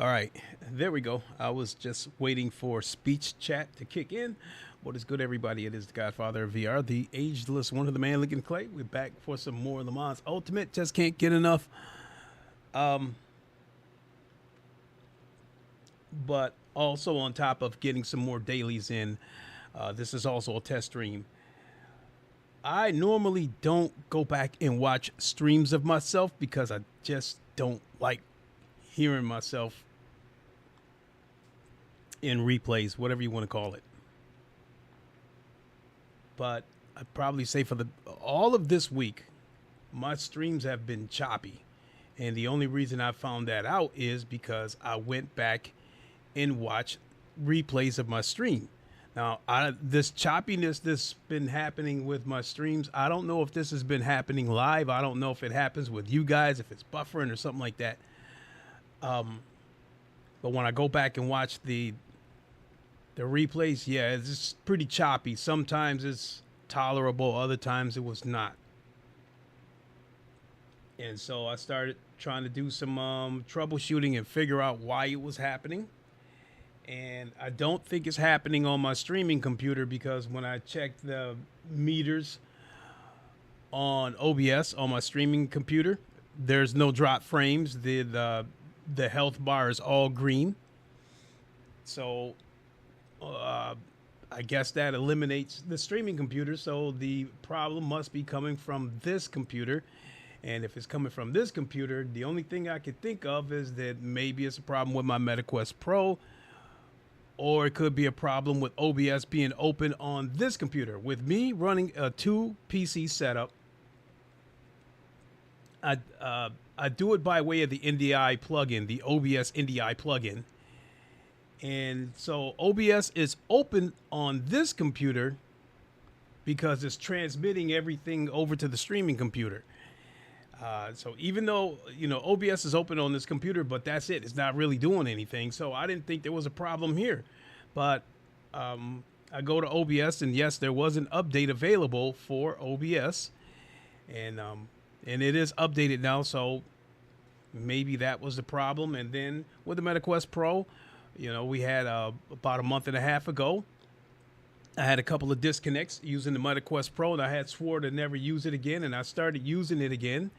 All right, there we go. I was just waiting for speech chat to kick in. What is good, everybody? It is the Godfather of VR, the ageless one of the man, Lincoln Clay. We're back for some more LeMans Ultimate. Just can't get enough. But also on top of getting some more dailies in, this is also a test stream. I normally don't go back and watch streams of myself because I just don't like hearing myself in replays, whatever you want to call it. But I'd probably say for all of this week, my streams have been choppy. And the only reason I found that out is because I went back and watched replays of my stream. Now, this choppiness that's been happening with my streams, I don't know if this has been happening live. I don't know if it happens with you guys, if it's buffering or something like that. But when I go back and watch the replays, yeah, it's just pretty choppy. Sometimes it's tolerable, other times it was not. And so I started trying to do some troubleshooting and figure out why it was happening. And I don't think it's happening on my streaming computer because when I checked the meters on OBS on my streaming computer, there's no drop frames. The health bar is all green. So I guess that eliminates the streaming computer. So the problem must be coming from this computer. And if it's coming from this computer, the only thing I could think of is that maybe it's a problem with my MetaQuest Pro, or it could be a problem with OBS being open on this computer. With me running a 2 PC setup, I do it by way of the NDI plugin, the OBS NDI plugin. And so OBS is open on this computer because it's transmitting everything over to the streaming computer. So even though, OBS is open on this computer, but that's it. It's not really doing anything. So I didn't think there was a problem here. But I go to OBS, and yes, there was an update available for OBS. And it is updated now, so maybe that was the problem. And then with the MetaQuest Pro, we had about a month and a half ago, I had a couple of disconnects using the MetaQuest Pro, and I had swore to never use it again, and I started using it again.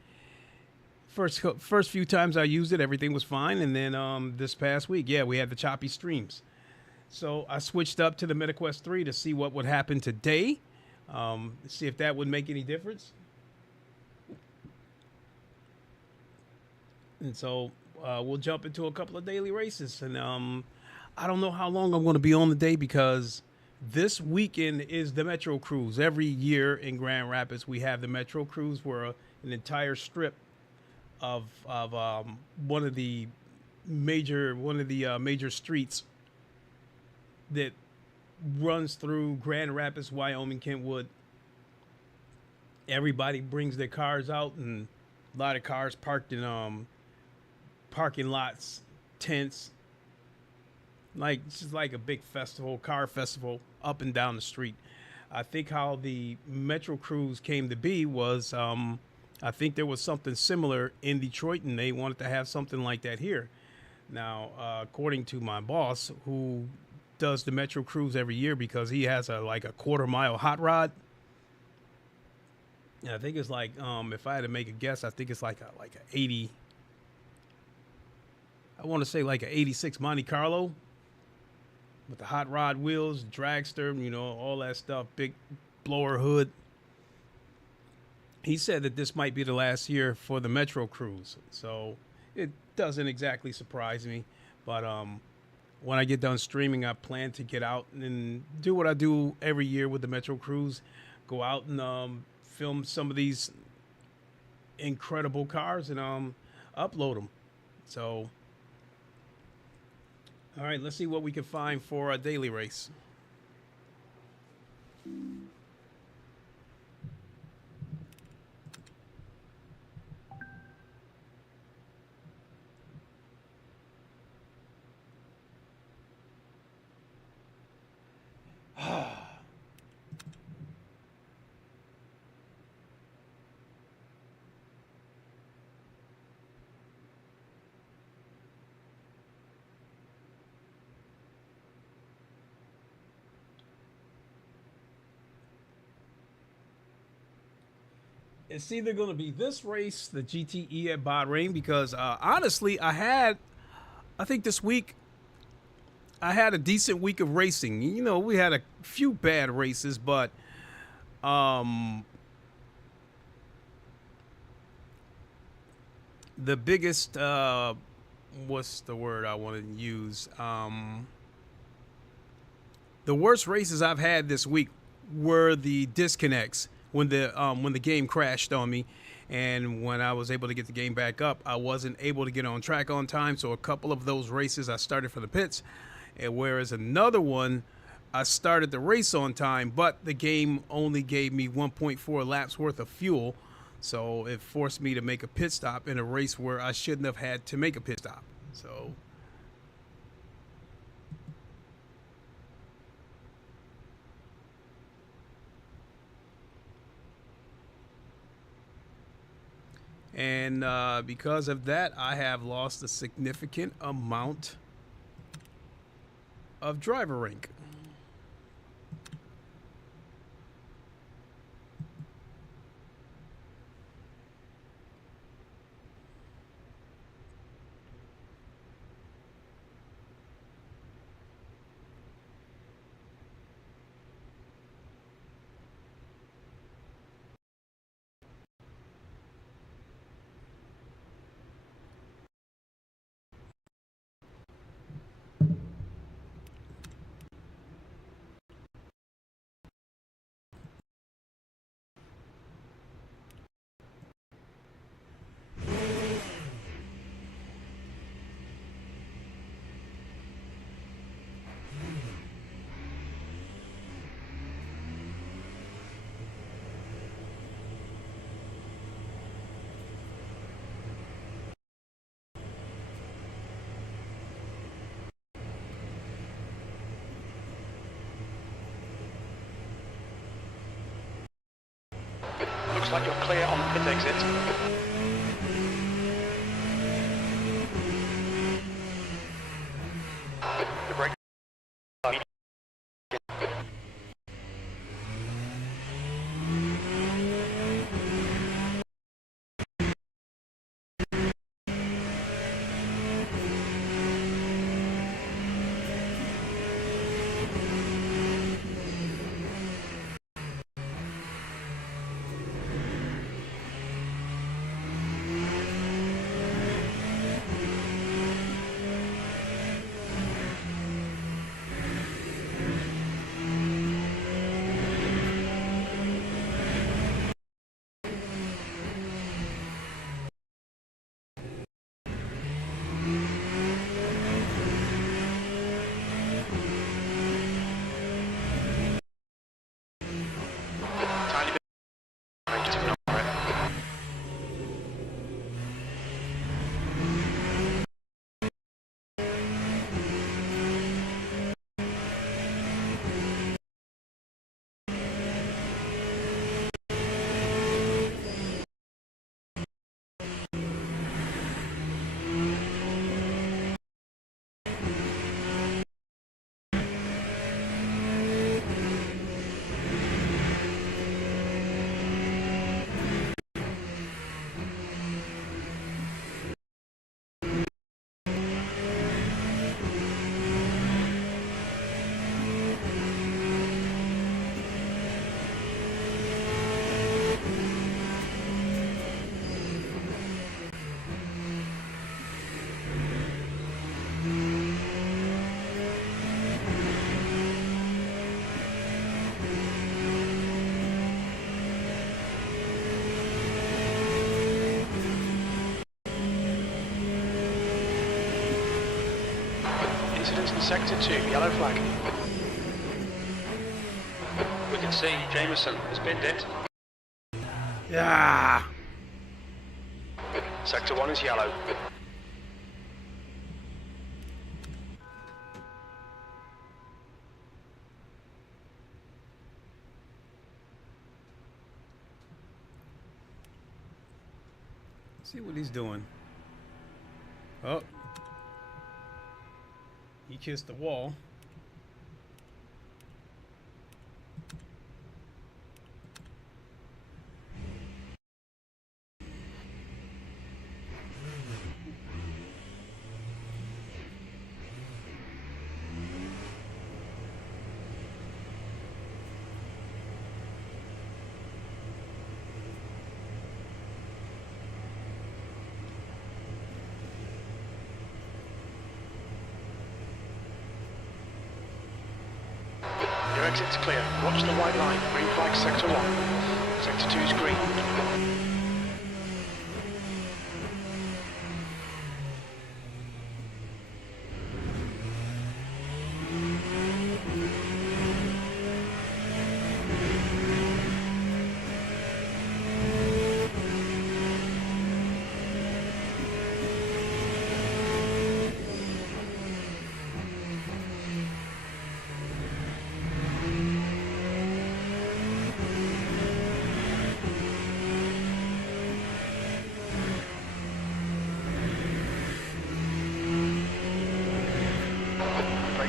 First few times I used it, everything was fine, and then this past week, yeah, we had the choppy streams. So I switched up to the MetaQuest 3 to see what would happen today, see if that would make any difference. And so we'll jump into a couple of daily races. And I don't know how long I'm going to be on the day because this weekend is the Metro Cruise. Every year in Grand Rapids, we have the Metro Cruise where an entire strip of one of the major streets that runs through Grand Rapids, Wyoming, Kentwood. Everybody brings their cars out, and a lot of cars parked in parking lots, tents. It's just like a big festival, car festival up and down the street. I think how the Metro Cruise came to be was I think there was something similar in Detroit, and they wanted to have something like that here. Now, according to my boss, who does the Metro Cruise every year because he has a quarter-mile hot rod. And I think it's like, if I had to make a guess, I think it's like a 80. I want to say like an 86 Monte Carlo with the hot rod wheels, dragster, all that stuff, big blower hood. He said that this might be the last year for the Metro Cruise. So it doesn't exactly surprise me. But when I get done streaming, I plan to get out and do what I do every year with the Metro Cruise. Go out and film some of these incredible cars and upload them. So, all right, let's see what we can find for a daily race. It's either going to be this race, the GTE at Bahrain, because honestly, I think this week, I had a decent week of racing. You know, we had a few bad races, but the biggest, what's the word I want to use? The worst races I've had this week were the disconnects when the game crashed on me, and when I was able to get the game back up, I wasn't able to get on track on time. So a couple of those races I started for the pits, and whereas another one I started the race on time, but the game only gave me 1.4 laps worth of fuel, so it forced me to make a pit stop in a race where I shouldn't have had to make a pit stop. So. And because of that, I have lost a significant amount of driver rank. Looks like you're clear on the pit exit. The brake. Incidents in Sector 2, yellow flag. We can see Jameson has binned it. Yeah. Sector 1 is yellow. See what he's doing. Oh. He kissed the wall. exit's clear. Watch the white line. Green flag sector 1. Sector 2's green.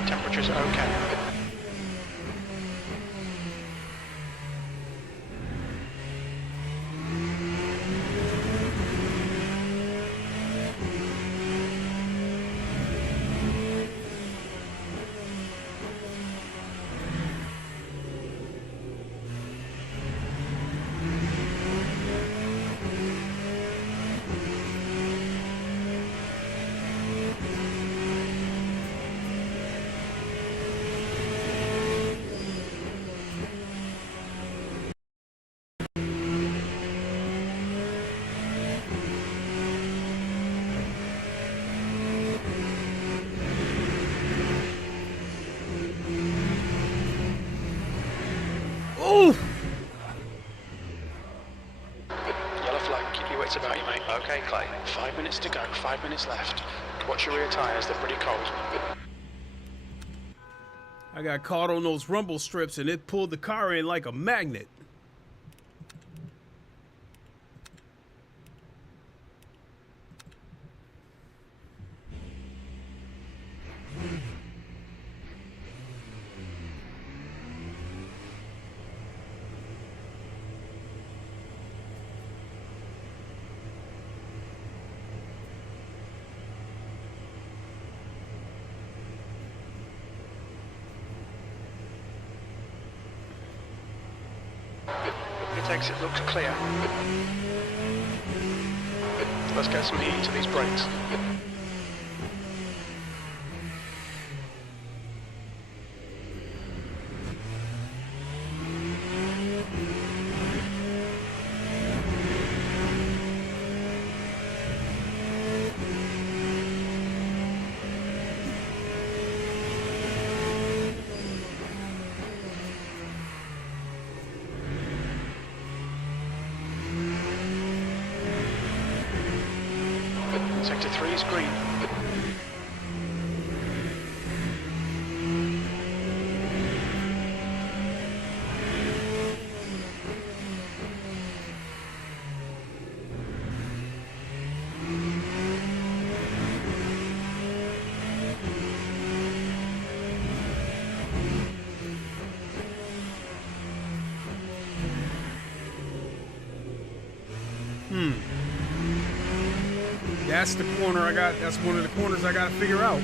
Temperatures are okay. Wits about you, mate. Okay, Clay. 5 minutes to go. 5 minutes left. Watch your rear tyres. They're pretty cold. I got caught on those rumble strips and it pulled the car in like a magnet. It exit looks clear. Let's get some heat into these brakes. Sector 3 is green. That's the corner I got. That's one of the corners I got to figure out.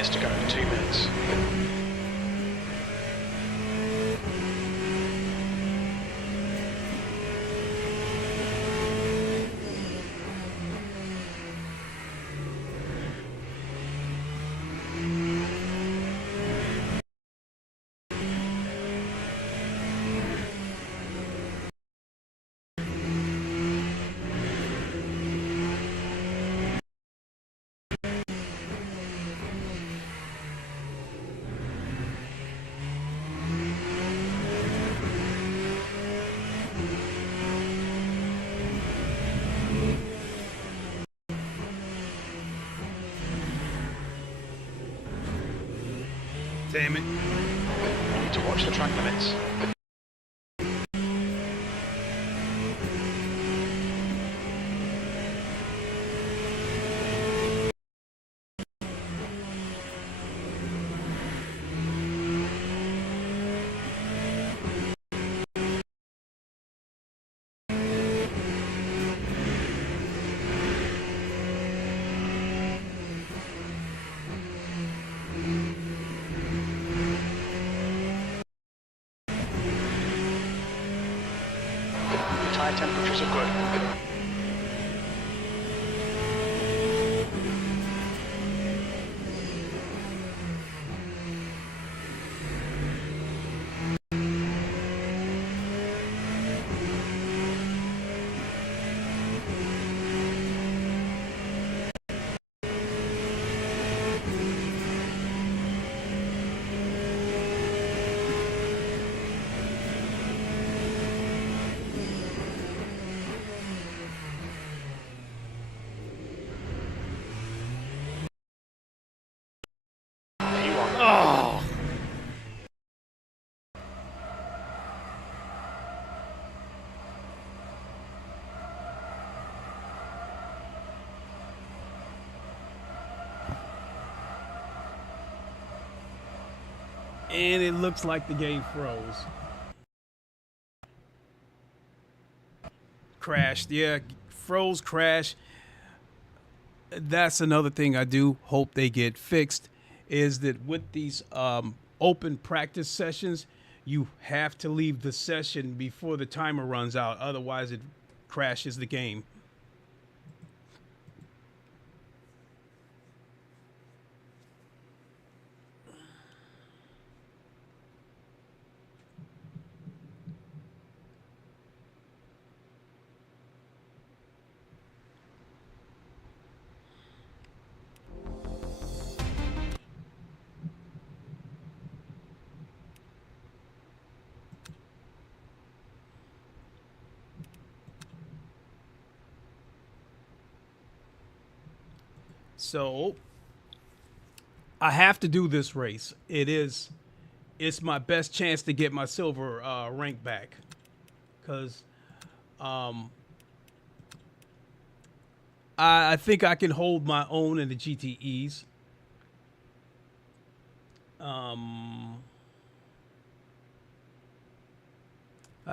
To go, 2 minutes. Damn it. You need to watch the track limits. Tire temperatures are good. Oh. And it looks like the game froze. Crashed, yeah, froze, crashed. That's another thing I do hope they get fixed, is that with these open practice sessions, you have to leave the session before the timer runs out. Otherwise, it crashes the game. So I have to do this race. It's my best chance to get my silver rank back, because I think I can hold my own in the GTEs. I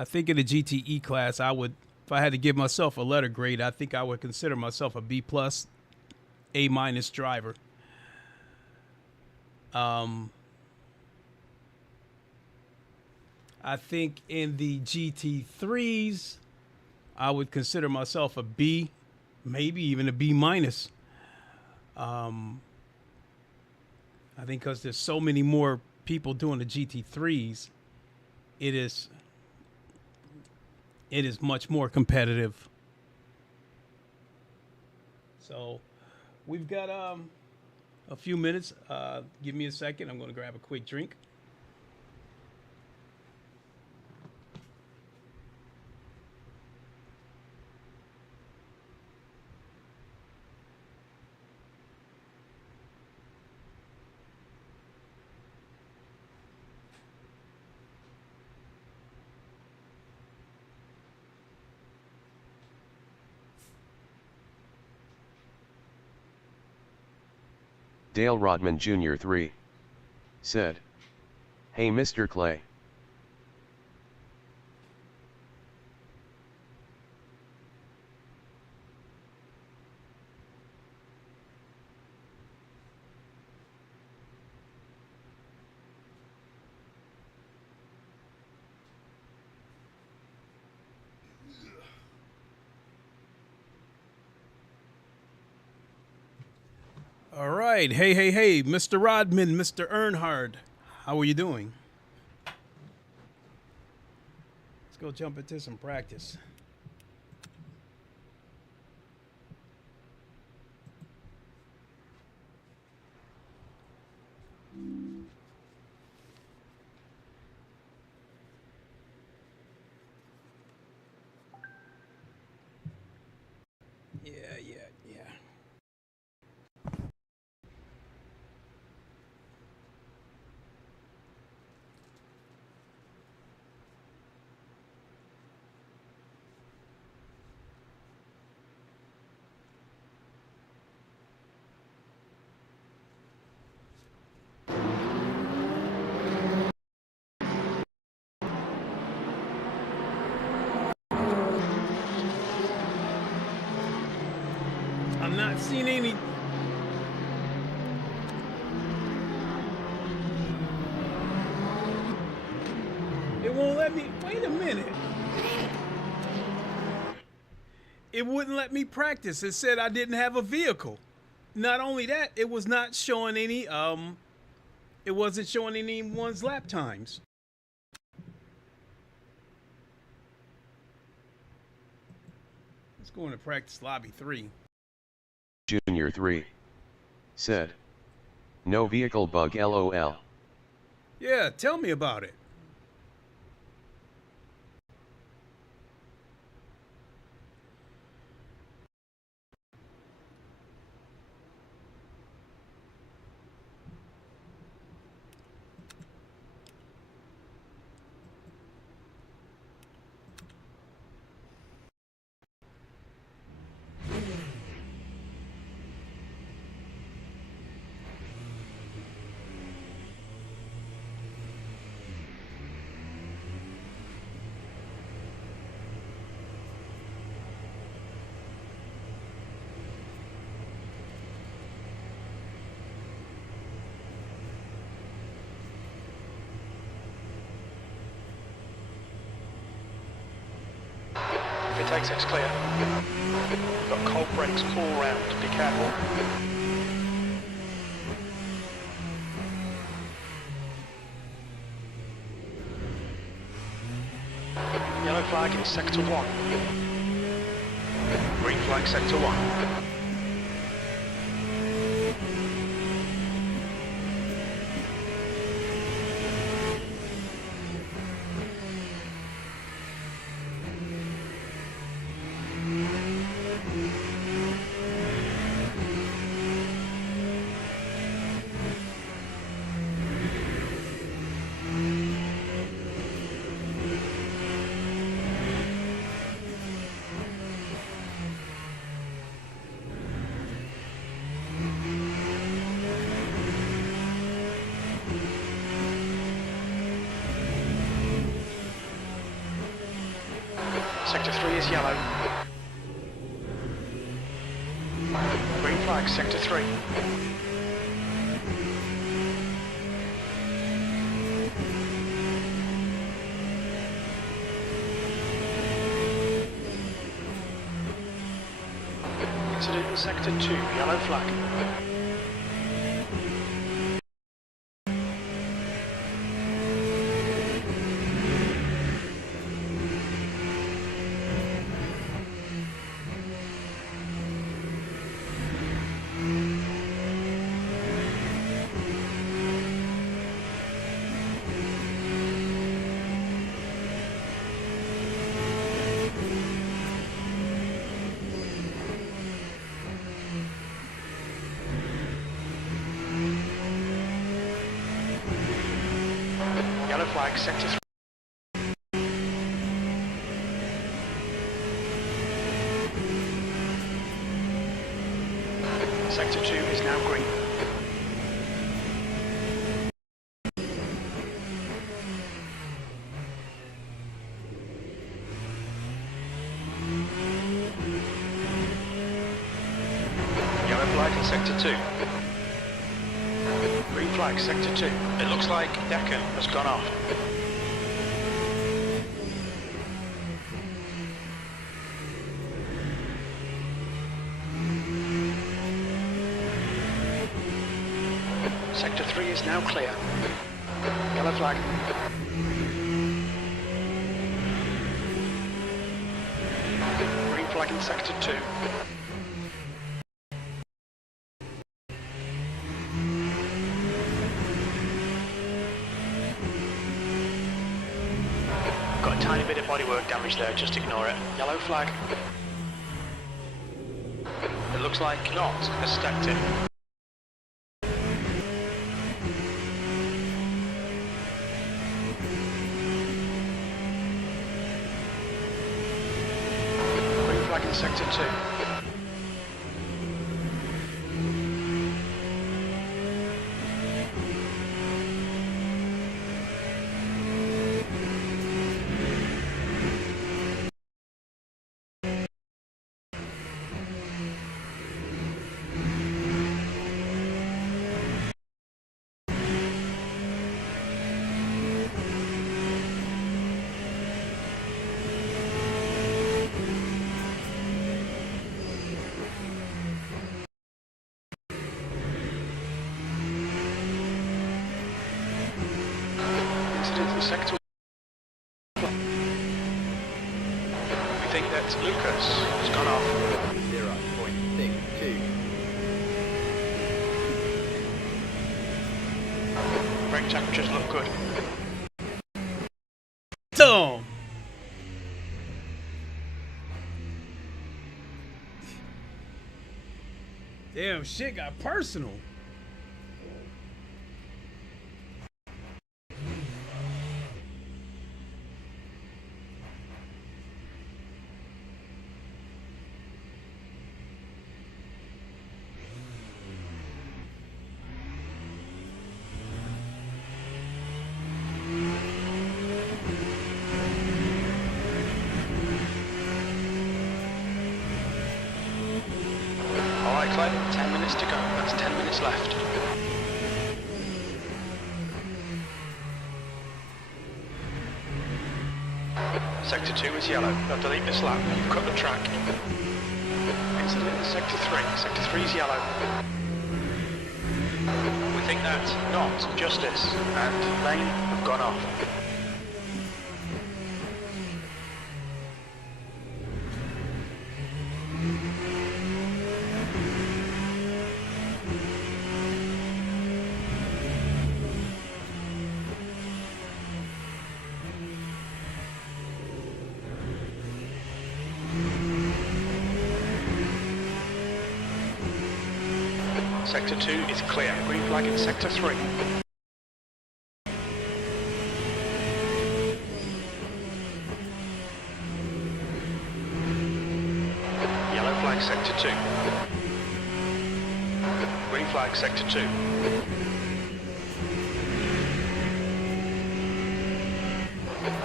think in the GTE class, I would, if I had to give myself a letter grade, I think I would consider myself a B plus, A minus driver. I think in the GT3s, I would consider myself a B, maybe even a B minus. I think because there's so many more people doing the GT3s, it is much more competitive. So we've got a few minutes. Give me a second. I'm going to grab a quick drink. Dale Rodman Jr. 3 said, "Hey Mr. Clay. All right. Hey, Mr. Rodman, Mr. Earnhardt. How are you doing? Let's go jump into some practice. Yeah. not seen any. It won't let me. Wait a minute. It wouldn't let me practice. It said I didn't have a vehicle. Not only that, it was not showing any. It wasn't showing anyone's lap times. Let's go into practice lobby 3. Junior 3 said, "No vehicle bug LOL." Yeah, tell me about it. If it takes it's clear. Got cold brakes all round, be careful. Yellow flag in sector 1. Green flag sector 1. Sector 3 is yellow. Green flag, sector 3. Incident in sector 2, yellow flag. Yellow flag, sector 3. Sector 2 is now green. Yellow flag in sector 2. Green flag, sector 2. It looks like Decker has gone off. Sector 3 is now clear. Yellow flag. Green flag in sector 2. Got a tiny bit of bodywork damage there, just ignore it. Yellow flag. It looks like not has stacked it. Green flag in sector 2. sector. We think that Lucas has gone off. 0.62. Brake temperatures look good. Dumb. Damn, shit got personal. Alright, Clay, 10 minutes to go. That's 10 minutes left. Sector 2 is yellow. Now delete this lap. You've cut the track. Incident in Sector 3. Sector 3 is yellow. We think that's not justice. And Lane have gone off. Sector 2 is clear. Green flag in Sector 3. Yellow flag Sector 2. Green flag Sector 2.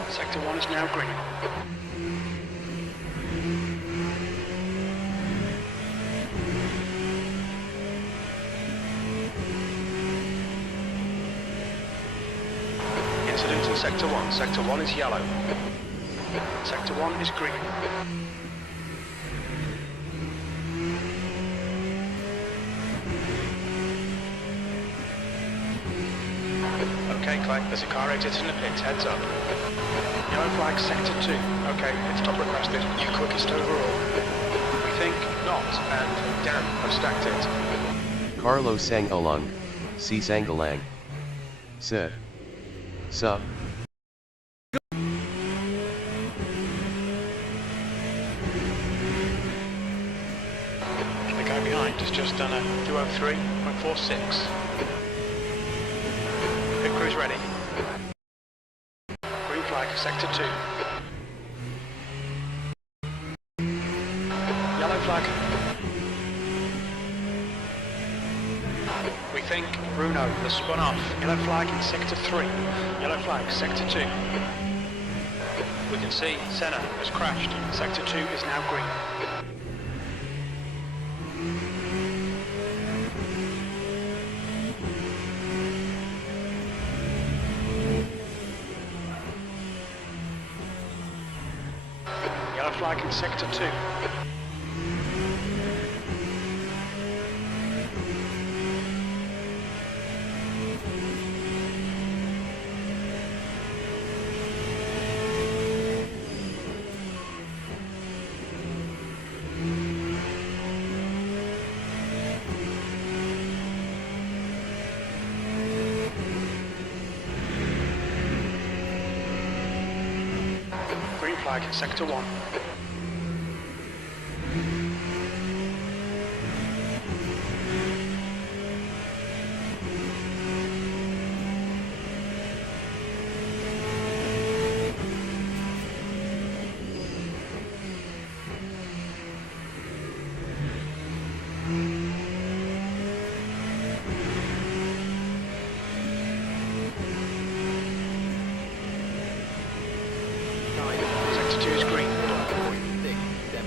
Sector 1 is now green. Incident in Sector 1. Sector 1 is yellow. Sector 1 is green. Okay, Clay, there's a car exit in the pits, heads up. Yellow flag, Sector 2. Okay, pit stop requested. You quickest overall. We think not, and Dan have stacked it. Carlo Sangalung, C. Sangalang. Said. Sup. The guy behind has just done a 203.46. Pit crew's ready. Green flag, Sector 2. Yellow flag. We think Bruno has spun off. Yellow flag in Sector 3. Yellow flag, Sector 2. We can see Senna has crashed. Sector 2 is now green. Yellow flag in Sector 2. Green flag, Sector 1. Sector 2 is green. 0.67.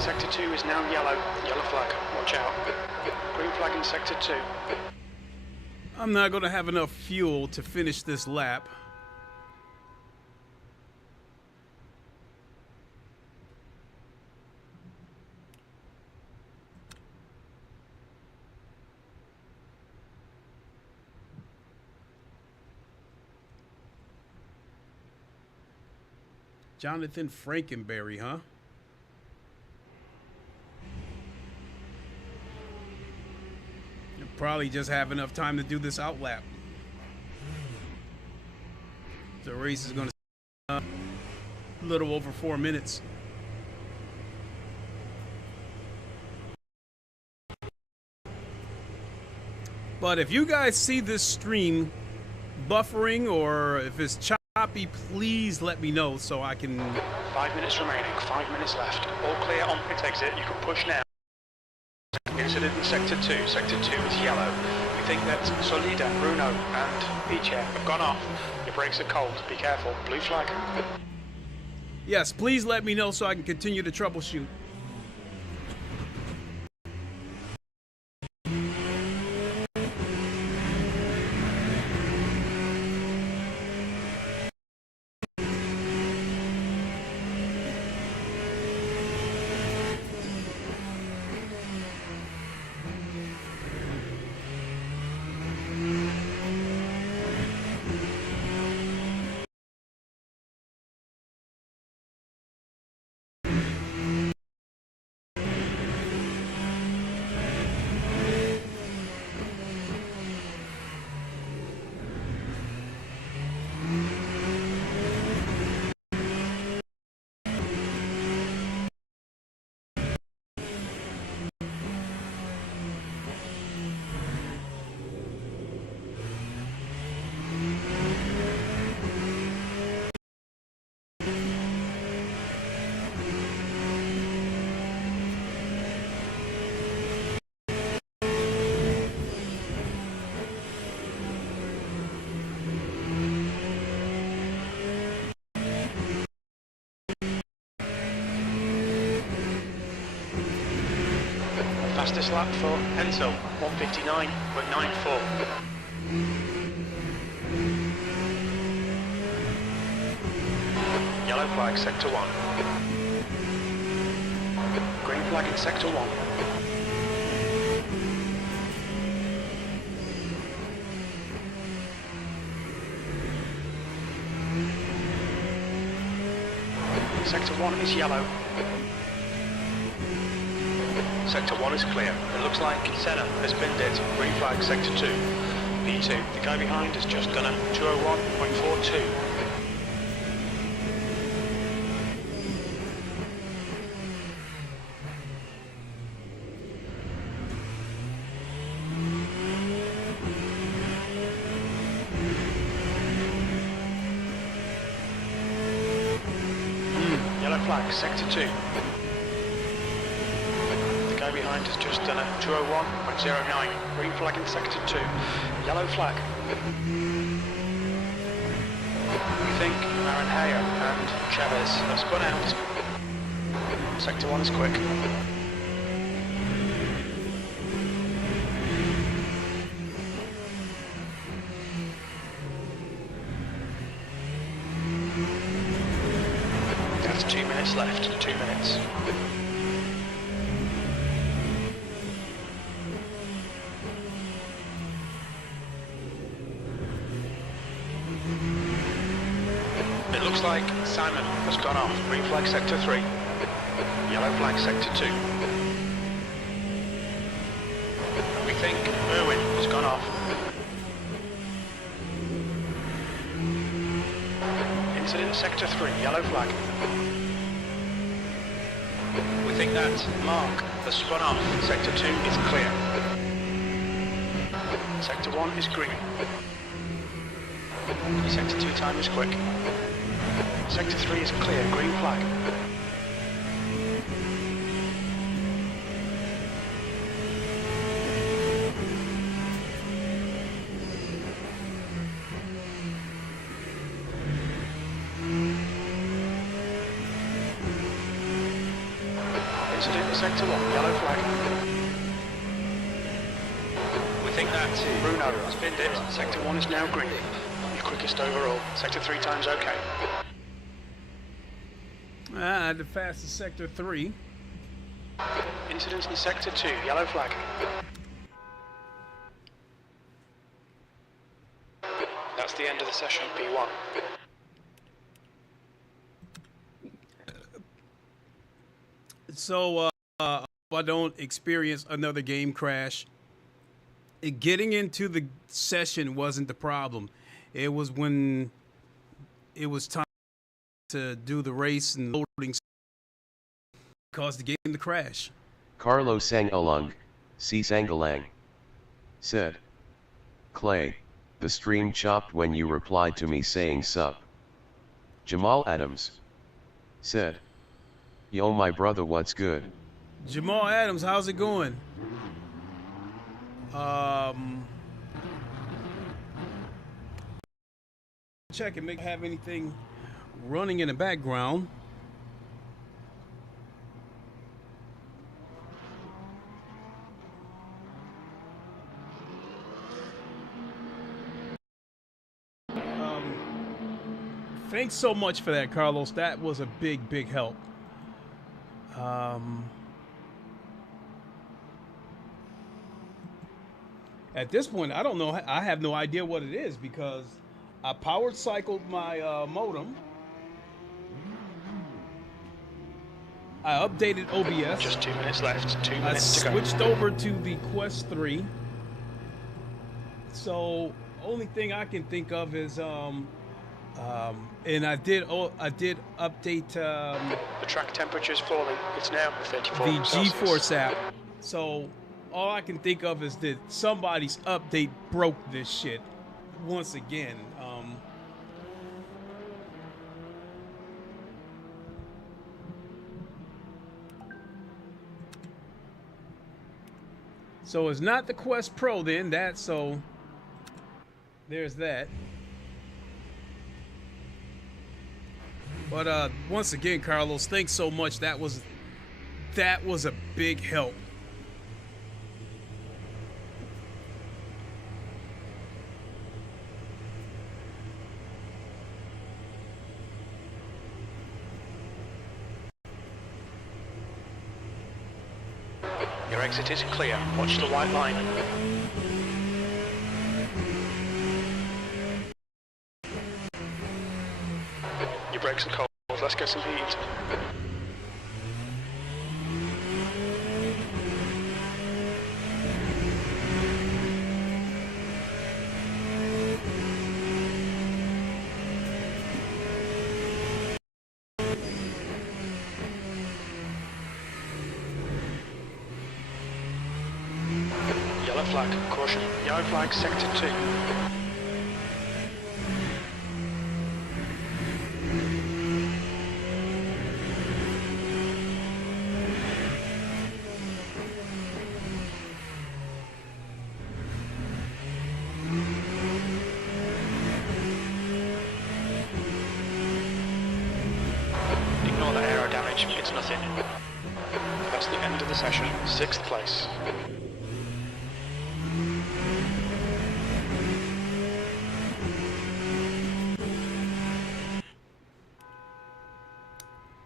Sector 2 is now yellow. Yellow flag. Watch out. Green flag in sector 2. I'm not going to have enough fuel to finish this lap. Jonathan Frankenberry, huh? You'll probably just have enough time to do this outlap. The race is going to a little over 4 minutes. But if you guys see this stream buffering or if it's choppy, please let me know so I can... 5 minutes remaining, 5 minutes left. All clear on pit exit, you can push now. Incident in sector 2. Sector 2 is yellow. We think that Solida, Bruno and Piche have gone off. Your brakes are cold, be careful. Blue flag. Yes, please let me know so I can continue to troubleshoot. Fastest lap for Enzo, 1:59.94. Yellow flag, sector 1. Green flag in sector 1. Sector 1 is yellow. Sector 1 is clear. It looks like Senna has binned it. Green flag, sector 2. P2, the guy behind has just done a 201.42. Yellow flag, sector 2. Behind has just done a 201.09. Green flag in sector 2. Yellow flag. We think Maranhea and Chavez have spun out. Sector 1 is quick. That's 2 minutes left. 2 minutes. Looks like Simon has gone off. Green flag sector 3. Yellow flag sector 2. We think Irwin has gone off. Incident sector 3. Yellow flag. We think that Mark has spun off. Sector 2 is clear. Sector 1 is green. Sector 2 time is quick. Sector 3 is clear, green flag. Incident in sector 1, yellow flag. Bruno, spinned it. Sector 1 is now green. Your quickest overall. Sector 3 times okay. The fastest sector 3. Incident in Sector 2, yellow flag. That's the end of the session, P1. So, I don't experience another game crash. Getting into the session wasn't the problem. It was when it was time to do the race and loading caused the game to crash. Carlo sang along, si sangalang. Said. Clay, the stream chopped when you replied to me saying sup. Jamal Adams. Said. Yo my brother, what's good? Jamal Adams, how's it going? Check and make have anything running in the background. Thanks so much for that, Carlos. That was a big help. At this point, I don't know. I have no idea what it is because I power cycled my modem. I updated OBS. Just 2 minutes left. 2 I minutes to go. switched over to the Quest 3. So only thing I can think of is and I did update The track temperature is falling. It's now 34 the Celsius. G-Force app. So all I can think of is that somebody's update broke this shit once again. So it's not the Quest Pro then. So there's that. But once again, Carlos, thanks so much. That was a big help. Your exit is clear. Watch the white line. Your brakes are cold. Let's get some heat. Yellow flag, caution. Yellow flag, sector 2. Ignore the aero damage, it's nothing. That's the end of the session, 6th place.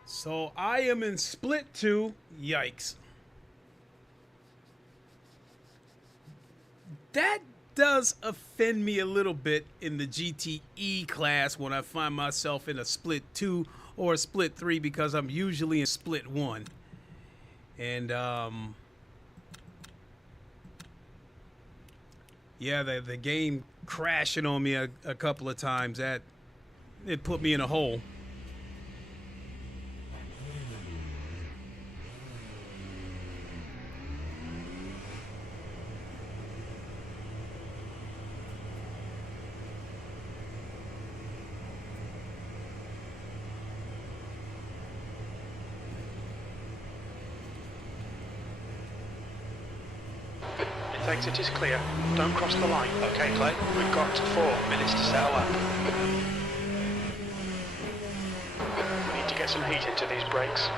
So I am in split 2. Yikes. That does offend me a little bit in the GTE class when I find myself in a split 2 or a split 3 because I'm usually in split 1. And yeah, the game crashing on me a couple of times, that it put me in a hole. Exit is clear. Don't cross the line. Okay, Clay. We've got 4 minutes to settle up. We need to get some heat into these brakes.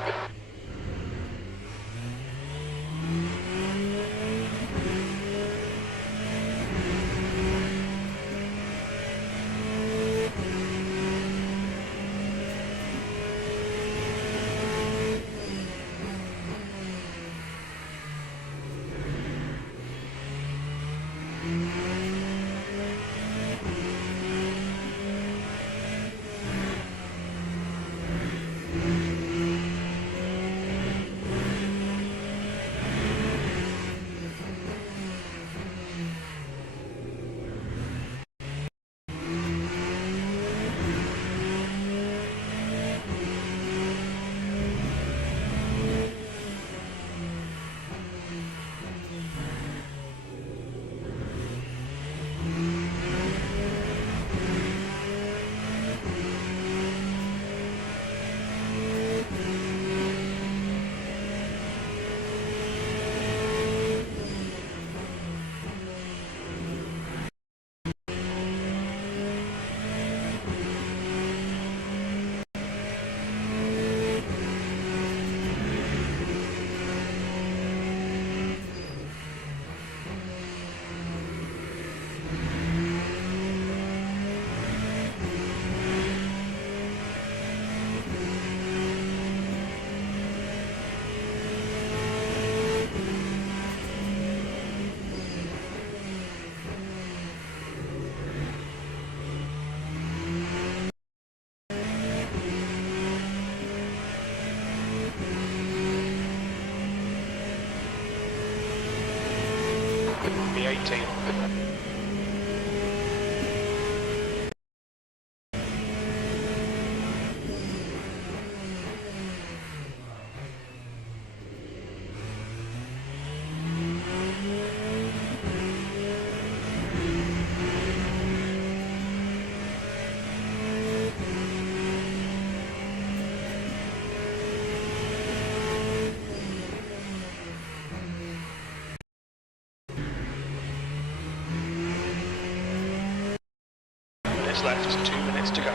laps left, 2 minutes to go.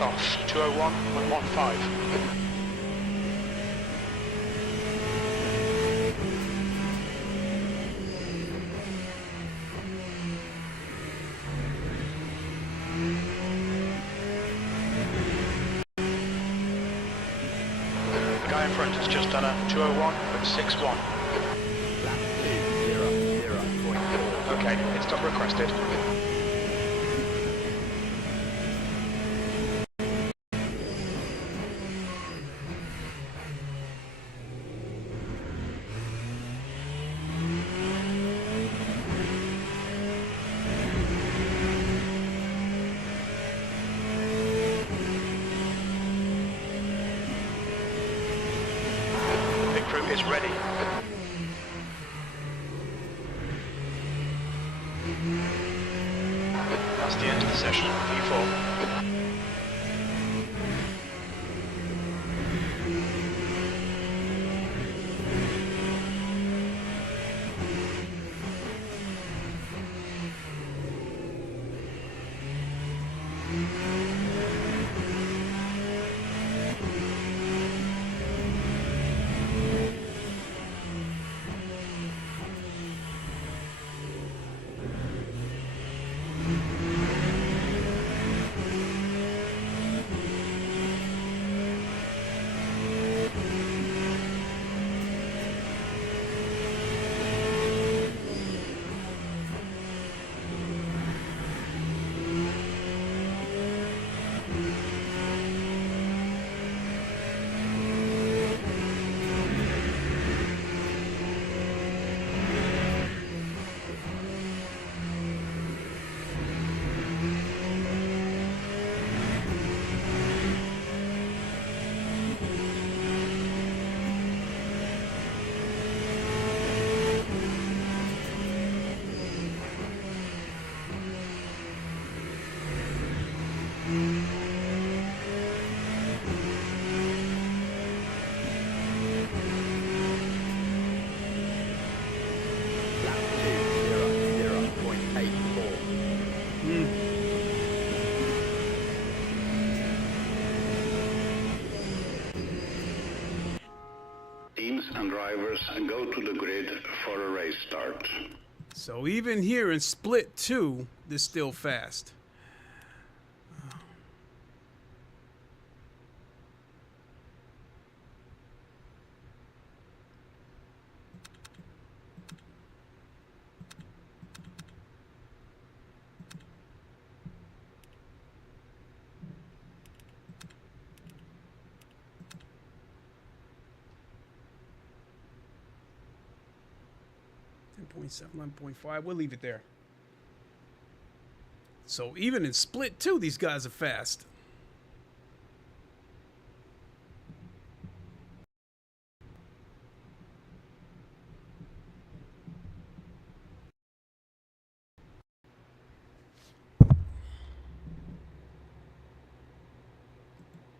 Off 201.15. The guy in front has just done a 201.61. Lap 2:00.4. Okay, pit stop requested. Is ready. That's the end of the session, P4. Lap 2:00.84. Teams and drivers go to the grid for a race start. So even here in Split 2, this is still fast. We'll leave it there. So even in Split 2, these guys are fast.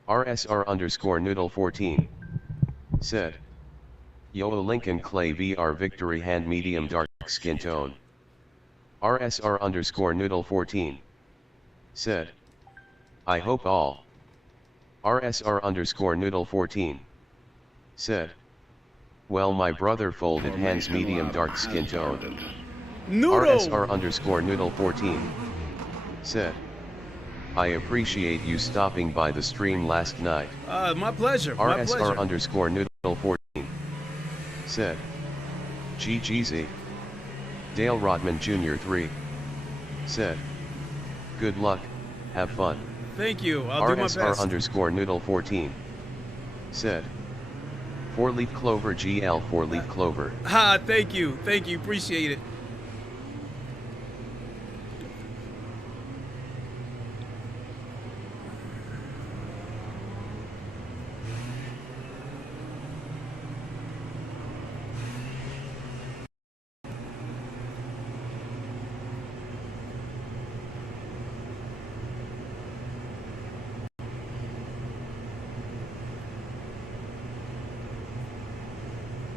RSR_Noodle14 said, Yo Lincoln Clay VR Victory Hand Medium Dark Skin Tone. RSR_Noodle14 said, I hope all. RSR_Noodle14 said, well my brother folded hands medium dark skin tone. Noodle! RSR_Noodle14 said, I appreciate you stopping by the stream last night. My pleasure. My RSR pleasure. underscore noodle 14 said, GGZ. Dale Rodman Jr. 3 said, good luck, have fun. Thank you. I'll do my RSR best. underscore noodle 14 said, 4-leaf clover GL 4-leaf clover. Ha, thank you. Thank you. Appreciate it.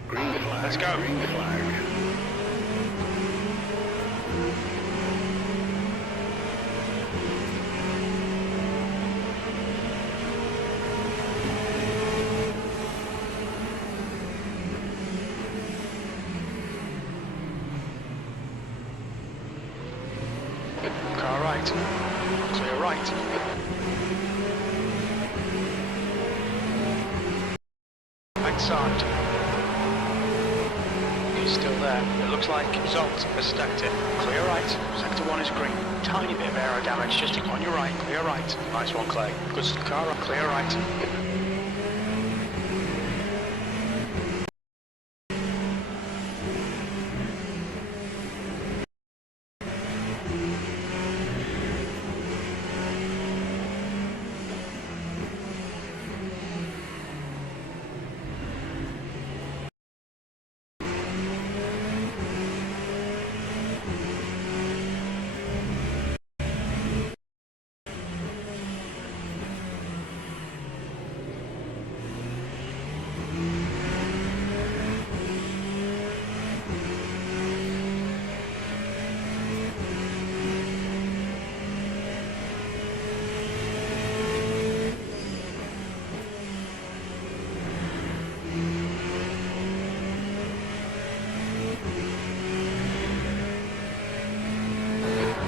Green flag. Let's go. Green flag. Car right. Clear right. Right side. He's still there. It looks like Zolt has stacked it. Clear right. Sector 1 is green. Tiny bit of aero damage just on your right. Clear right. Nice one, Clay. Good car. Clear right.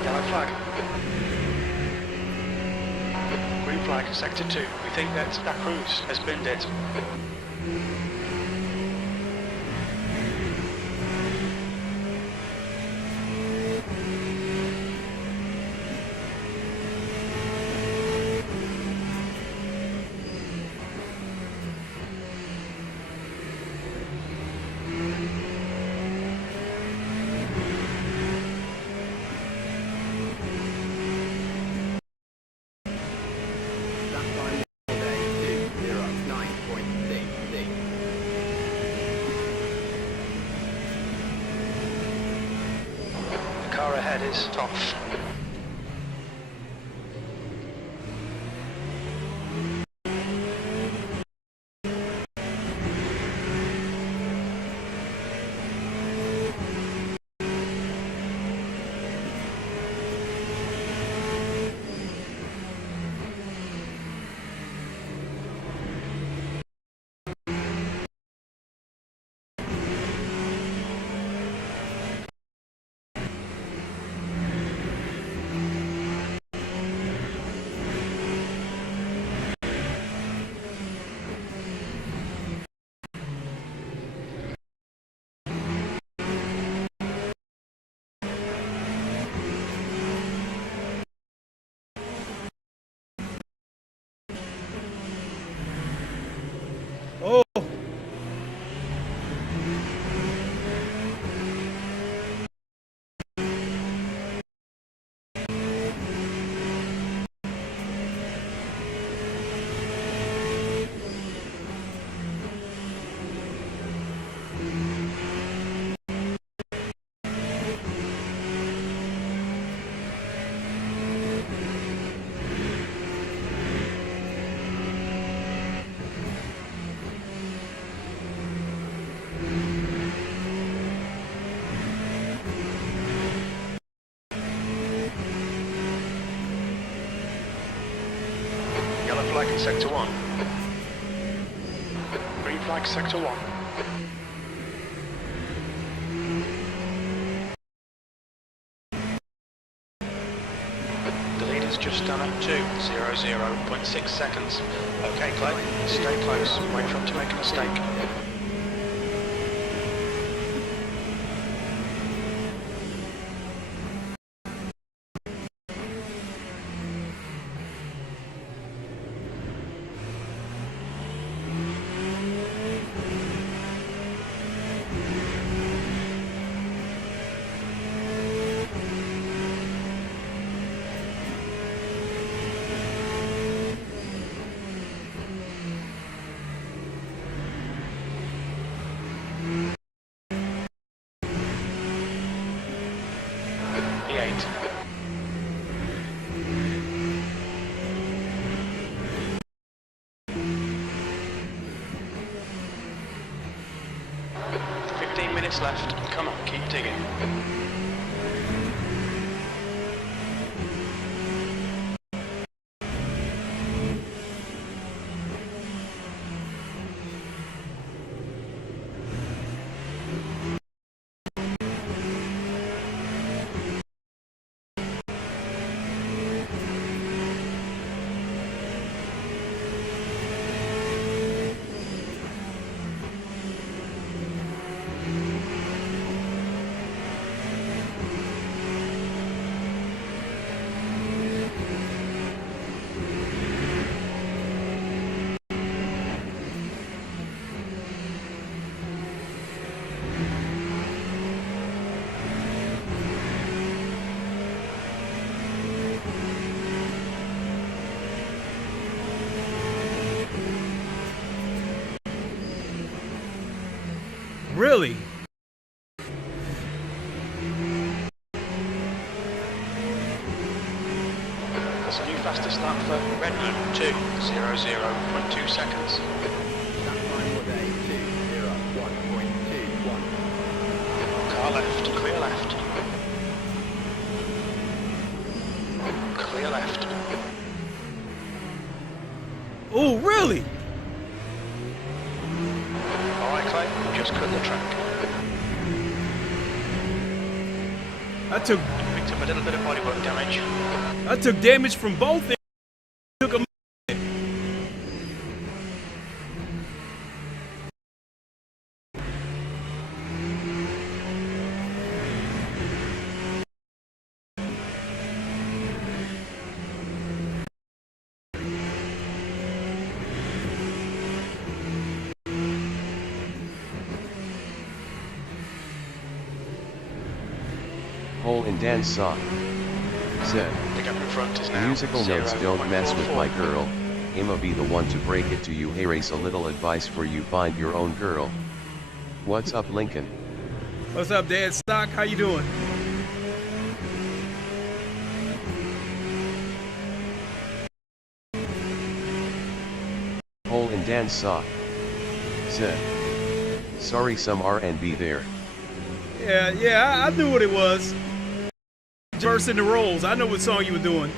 Yellow flag. Green flag, sector 2. We think that cruise has binned it. That time today, 209.66. The car ahead is off. Oh, Yellow flag in sector 1. Green flag sector 1. is just done at 2:00.6 seconds. Okay, Clay, stay close. Wait for him to make a mistake. P8. Minutes left. Come on, keep digging. Really? That's a new fastest lap for Redmond, 2:00.2 seconds. That time was a 2:01.21. Car left, clear left. Clear left. Oh, really? Alright, Clay, just cut the track. I took Picked up a little bit of bodywork damage. damage from both ends. Took a Hole in Dan's sock. Said, The gap in front is now musical notes don't mess with 0.44. my girl, I'ma be the one to break it to you. Hey Race, a little advice for you, find your own girl. What's up Lincoln? What's up, Dad Stock? How you doing? Hole in Dan's sock. Said, sorry some R&B there. Yeah, I knew what it was. Reversing the roles. I know what song you were doing.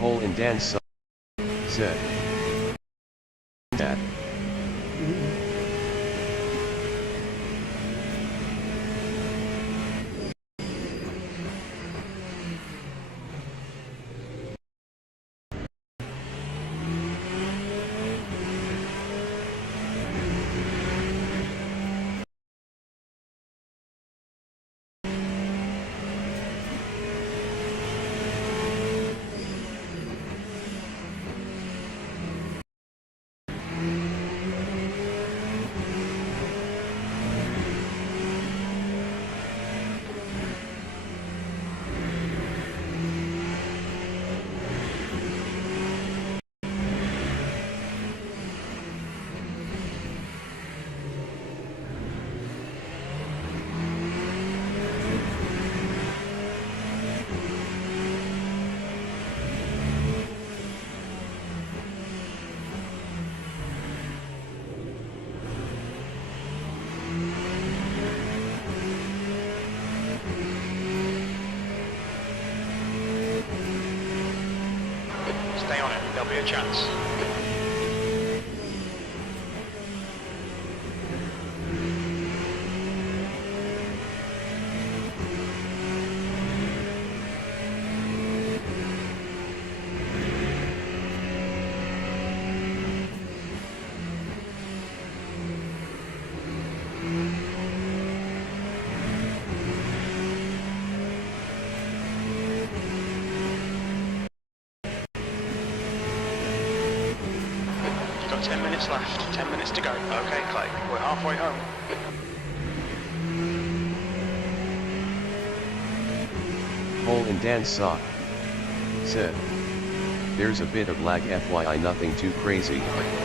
Hole in Dan's sock. Said, Dad. be a chance. You've got 10 minutes left, 10 minutes to go. Okay, Clay, we're halfway home. Hole in Dan's sock. Said. There's a bit of lag FYI, nothing too crazy.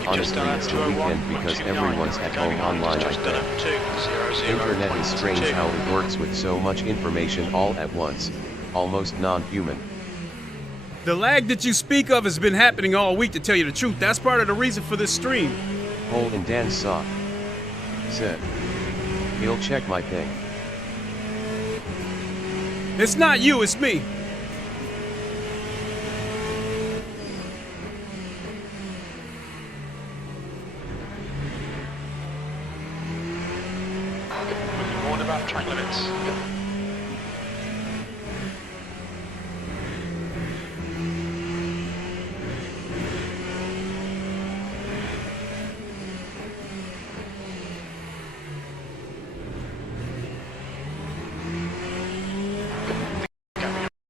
Honestly, it's the weekend because everyone's at home online, I think. Internet is strange how it works with so much information all at once, almost non-human. The lag that you speak of has been happening all week, to tell you the truth. That's part of the reason for this stream. Hole in Dan's sock. Said. He'll check my thing. It's not you, it's me. We've been warned about track limits.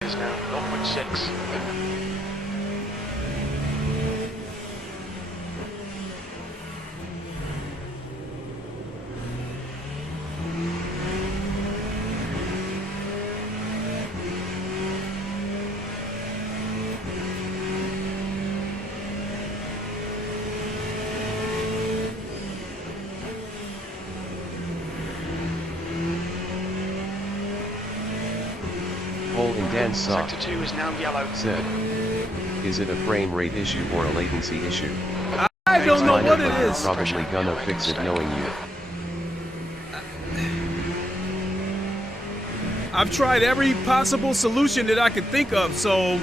Is now 0.6. Hole in Dan's sock. Sector 2 is now yellow. Said. Is it a frame rate issue or a latency issue? I don't know Minor, what it but you're is. probably gonna fix it knowing you. I've tried every possible solution that I could think of, so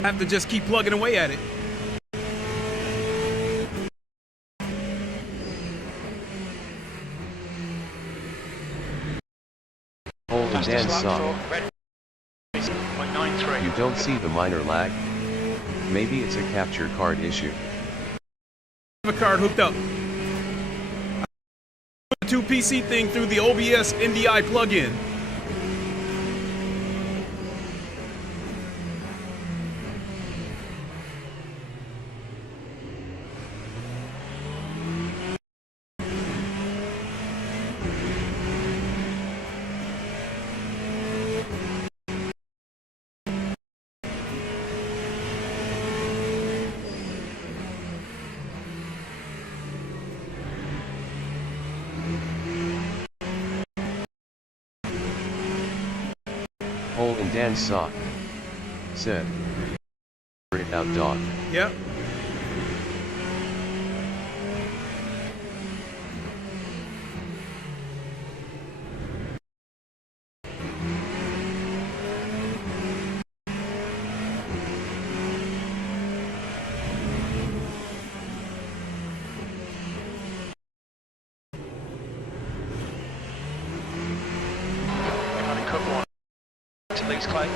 I have to just keep plugging away at it. Hole in Fastest Dan's lap sock. for red is 0.93. You don't see the minor lag? Maybe it's a capture card issue. I have a card hooked up. The 2 PC thing through the OBS NDI plugin. Hole in Dan's sock. Said. It out, dog. Yep. We're running cut one. To Lee's Clay.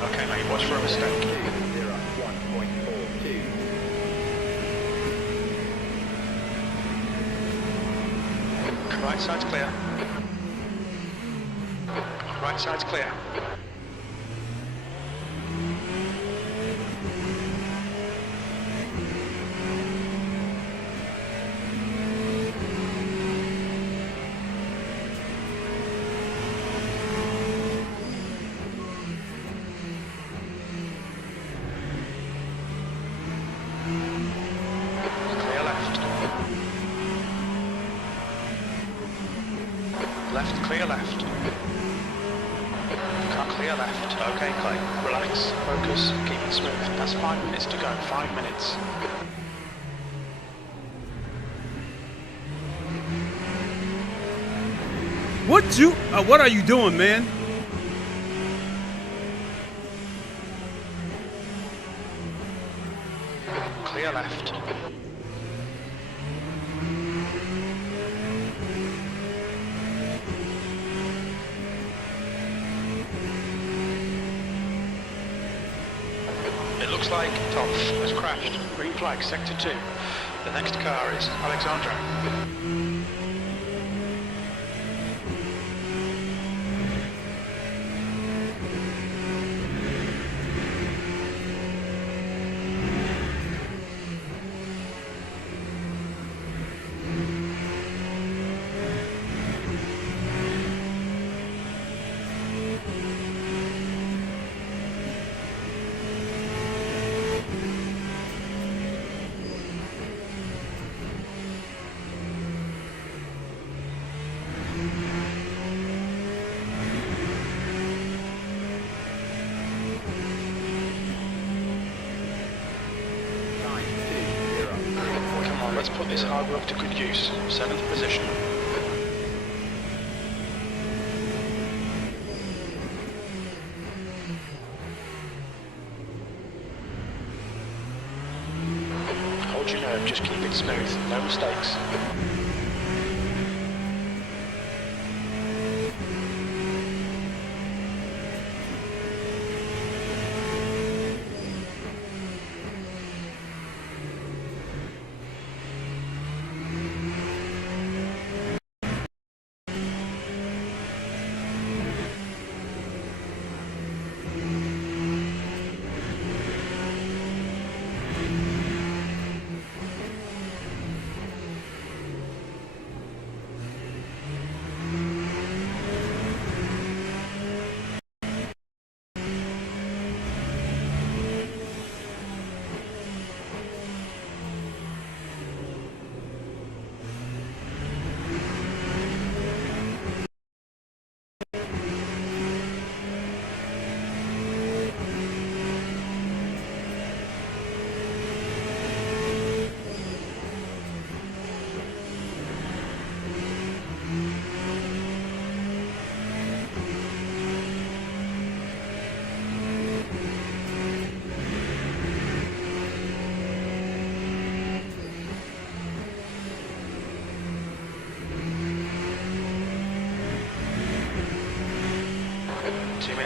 Okay, mate, watch for a mistake. 1.42. Right side's clear. Inside's clear. Clear left. Left, clear left. Clear left. Okay, Clay. Relax, focus, keep it smooth. That's 5 minutes to go. 5 minutes. What are you doing, man? Clear left. It looks like Toff has crashed. Green flag, sector 2. The next car is Alexandra. Let's put this hard work to good use. 7th position. Hold your nerve, just keep it smooth, no mistakes.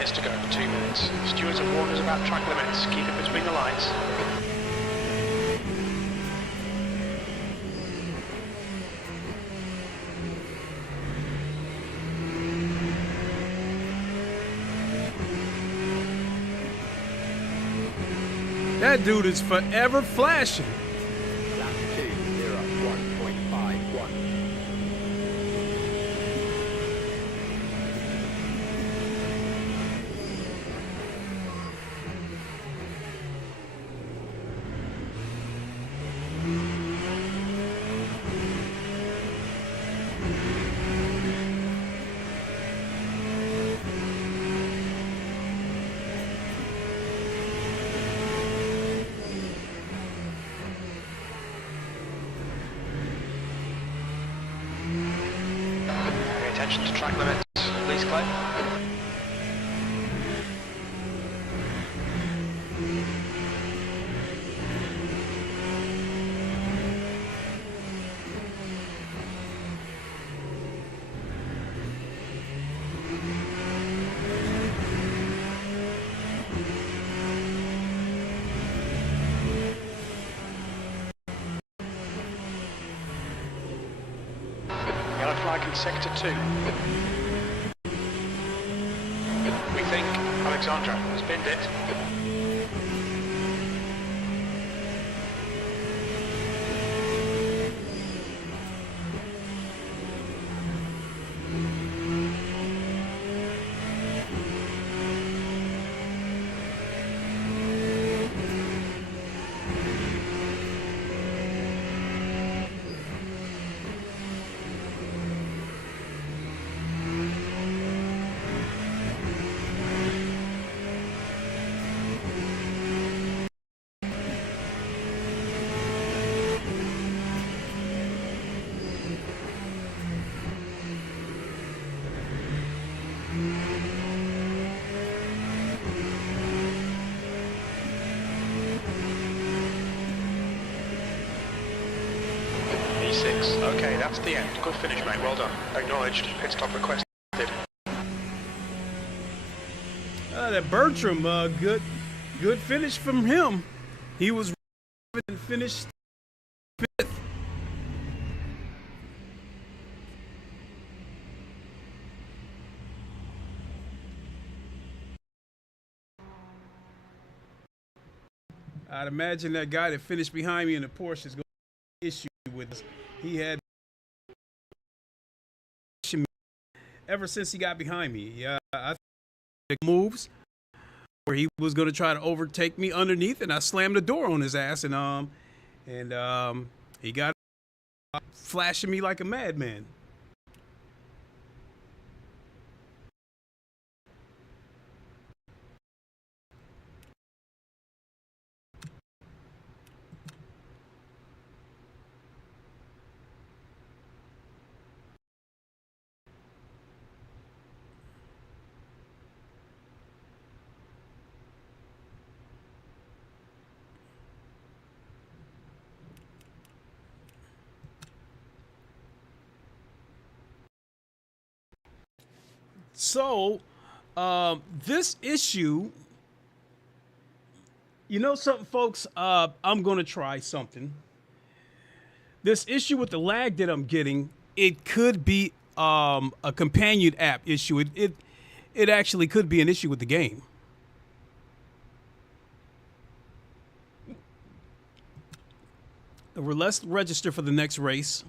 To go, 2 minutes. Stewards have warned us about track limits. Keep it between the lines. That dude is forever flashing. Lap 201.51. Attention to track limits, please, Clay. Yellow flag in sector 2. Alexandra, spinned it. Okay, that's the end. Good finish, mate. Well done. Acknowledged. Pit stop requested. That Bertram, good finish from him. He was and finished fifth. I'd imagine that guy that finished behind me in the Porsche is going to have an issue with us. He had ever since he got behind me. Yeah, I think moves where he was going to try to overtake me underneath, and I slammed the door on his ass, and he got flashing me like a madman. So, this issue, you know something, folks? I'm going to try something. This issue with the lag that I'm getting, it could be a companion app issue. It actually could be an issue with the game. Let's register for the next race.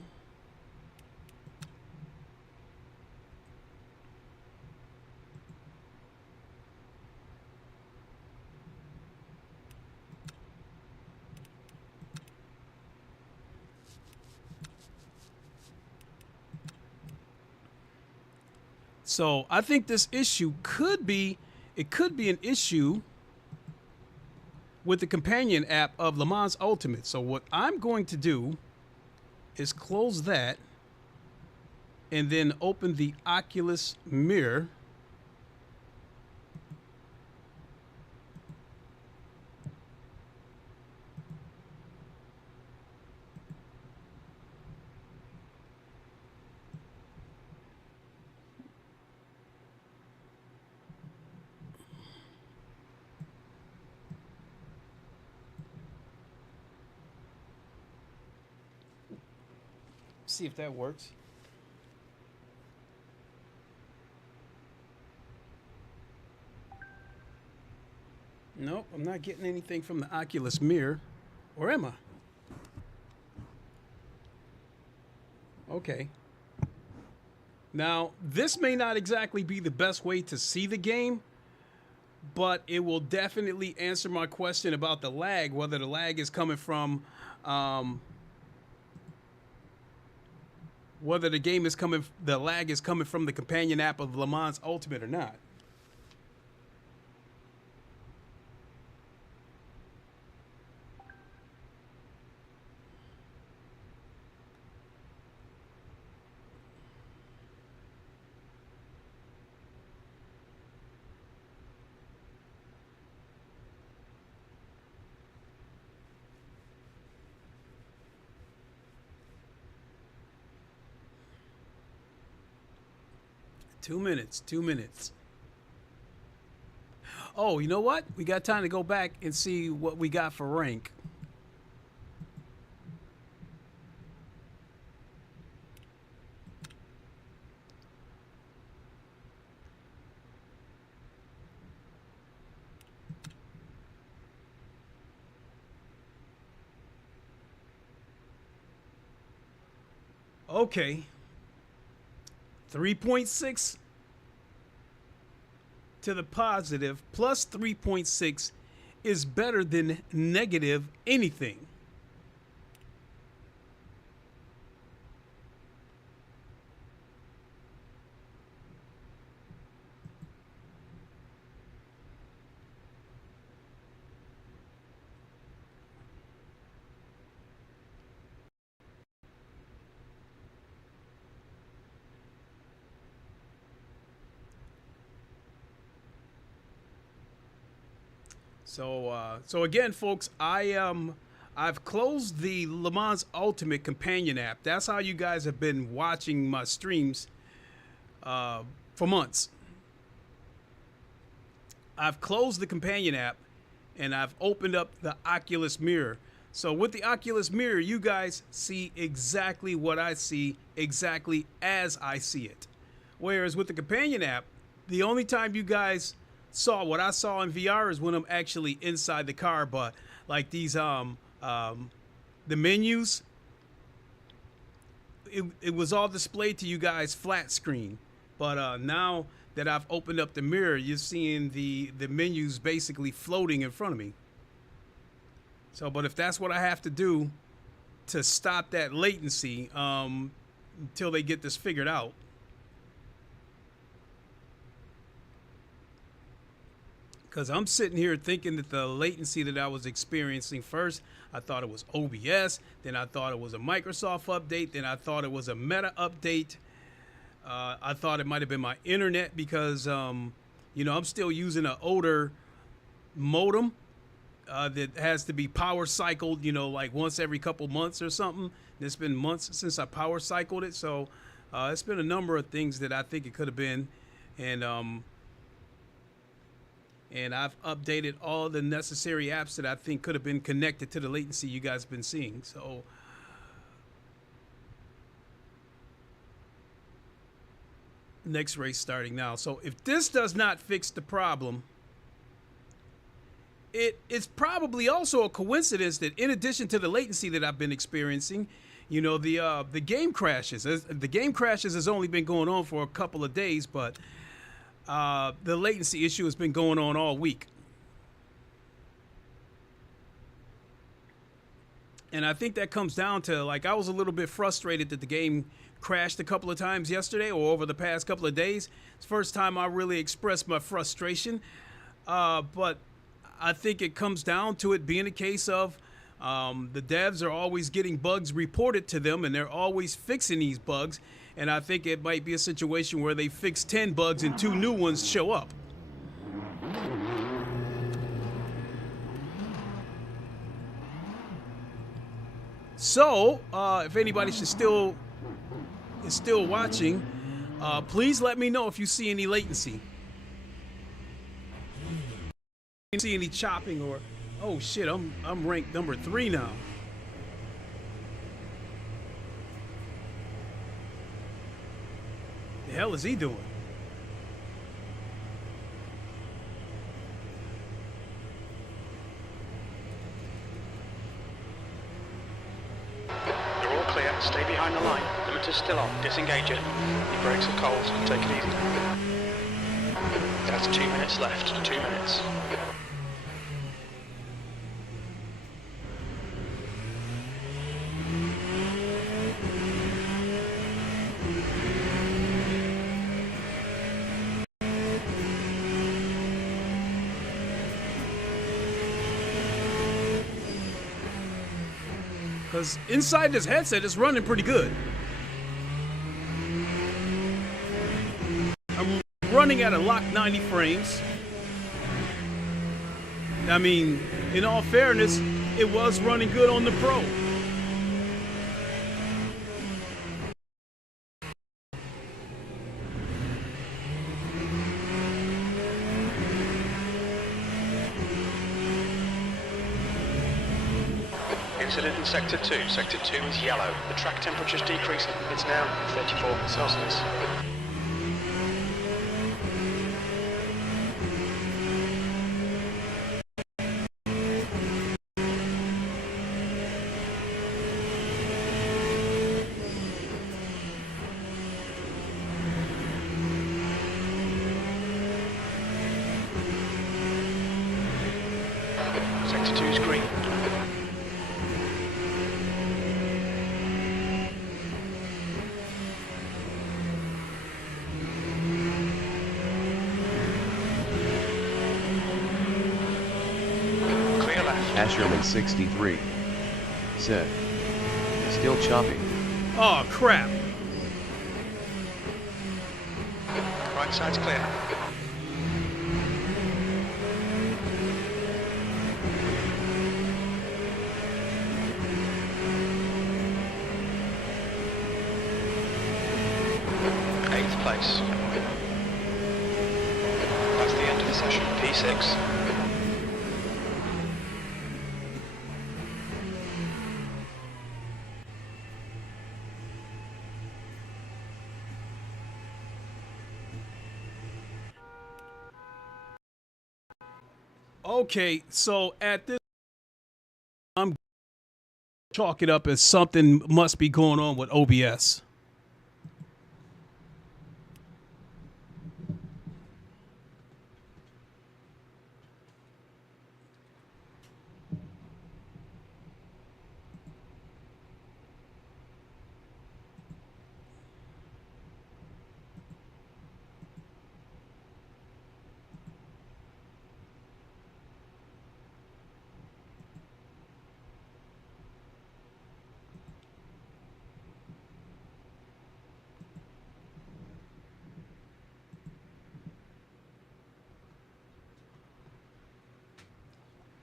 So I think this issue could be an issue with the companion app of LeMans Ultimate. So what I'm going to do is close that and then open the Oculus mirror. See if that works. Nope, I'm not getting anything from the Oculus mirror. Or am I? Okay. Now, this may not exactly be the best way to see the game, but it will definitely answer my question about the lag, whether the lag is coming from whether the lag is coming from the companion app of LeMans Ultimate or not. Two minutes. Oh, you know what? We got time to go back and see what we got for rank. Okay. 3.6 to the positive plus 3.6 is better than negative anything. So again, folks, I've closed the LeMans Ultimate companion app. That's how you guys have been watching my streams for months. I've closed the companion app and I've opened up the Oculus Mirror. So with the Oculus Mirror, you guys see exactly what I see, exactly as I see it. Whereas with the companion app, the only time you guys saw what I saw in VR is when I'm actually inside the car. But like these the menus, it was all displayed to you guys flat screen. But now that I've opened up the mirror, you're seeing the menus basically floating in front of me. So, but if that's what I have to do to stop that latency until they get this figured out. Because I'm sitting here thinking that the latency that I was experiencing first, I thought it was OBS, then I thought it was a Microsoft update, then I thought it was a Meta update. I thought it might have been my internet because, you know, I'm still using an older modem that has to be power cycled, you know, like once every couple months or something. And it's been months since I power cycled it. So it's been a number of things that I think it could have been. And I've updated all the necessary apps that I think could have been connected to the latency you guys have been seeing. So next race starting now. So if this does not fix the problem, it's probably also a coincidence that in addition to the latency that I've been experiencing, you know, the game crashes. The game crashes has only been going on for a couple of days, but the latency issue has been going on all week. And I think that comes down to, like, I was a little bit frustrated that the game crashed a couple of times yesterday or over the past couple of days. It's the first time I really expressed my frustration. But I think it comes down to it being a case of the devs are always getting bugs reported to them and they're always fixing these bugs. And I think it might be a situation where they fix 10 bugs and 2 new ones show up. So, if anybody is still watching, please let me know if you see any latency. See any chopping or, oh shit, I'm ranked number 3 now. The hell is he doing? You're all clear. Stay behind the line. Limiter's still on. Disengage it. Your brakes are cold. Take it easy. That's 2 minutes left. 2 minutes. Because inside this headset, it's running pretty good. I'm running at a locked 90 frames. I mean, in all fairness, it was running good on the Pro. Incident in Sector 2. Sector 2 is yellow. The track temperature's decreasing. It's now 34 Celsius. Asherman63 said, still chopping. Oh, crap. Right side's clear. Eighth place. That's the end of the session. P6. Okay, so at this, I'm chalk it up as something must be going on with OBS.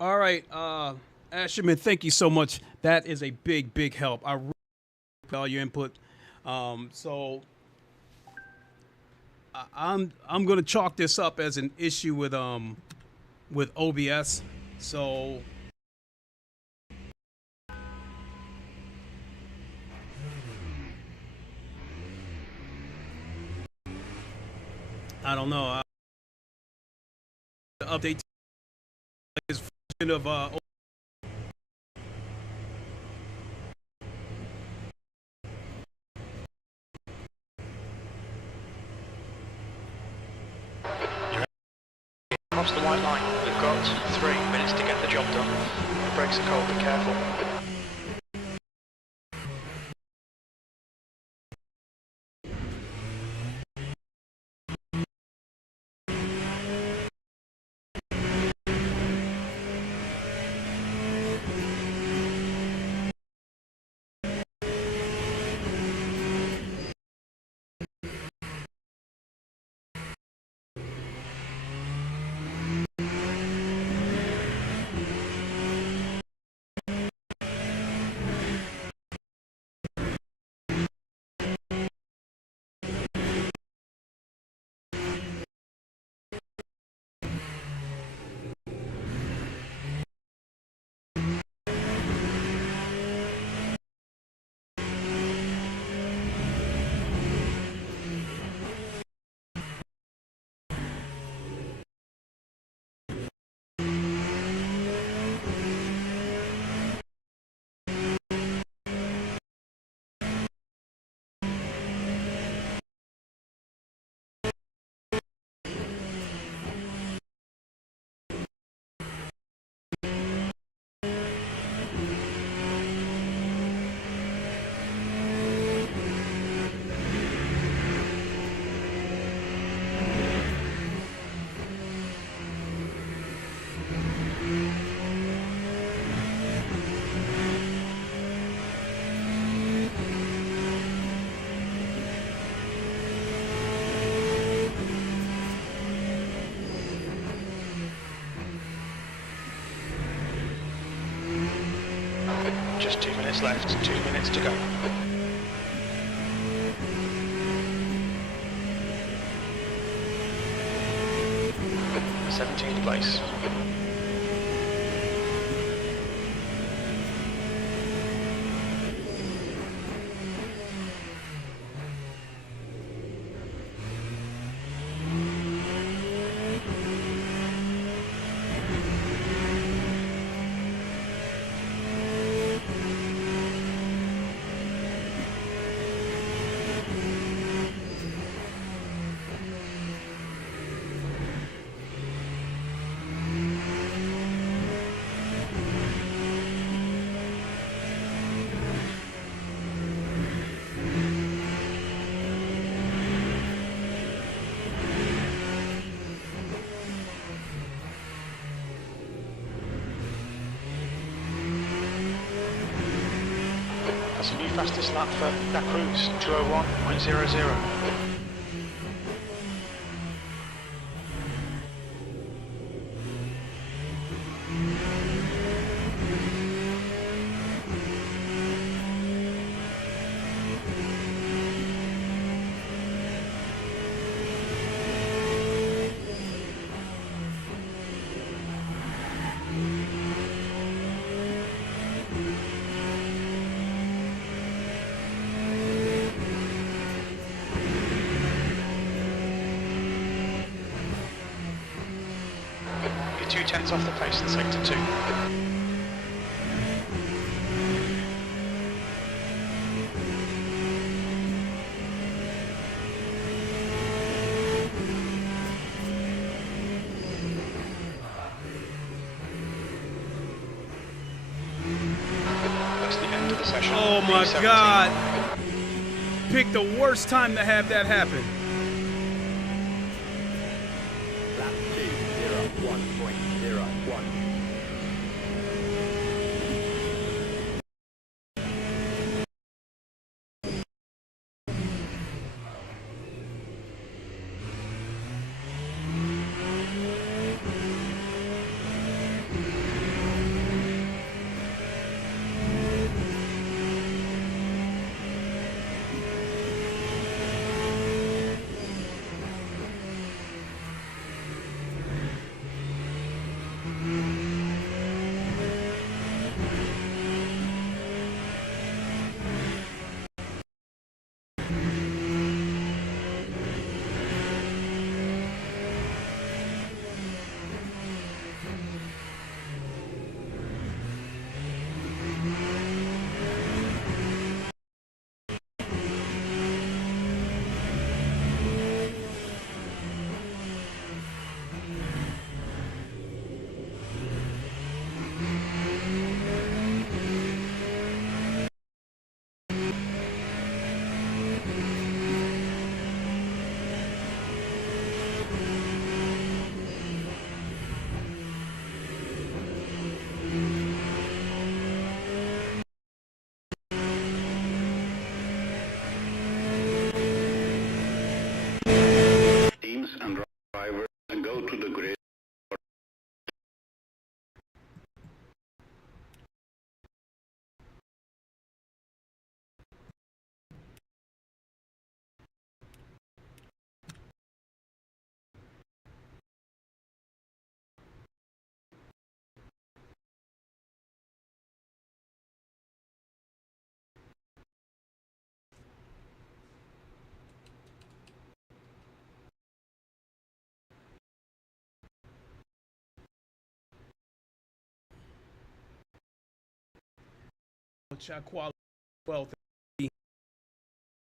All right, Asherman, thank you so much. That is a big, big help. I really appreciate all your input. So I'm gonna chalk this up as an issue with OBS. So I don't know. Update this version of Across the white line. We've got 3 minutes to get the job done. The brakes are cold, be careful. Just 2 minutes left, 2 minutes to go. 17th place. That's a new fastest lap for that cruise, 201.00. You're 2/10 off the pace in sector 2. That's the end of the session. Oh my P17. God. Pick the worst time to have that happen. Lap 2:01.01. Teams and drivers go to the grid. Shot quality 12.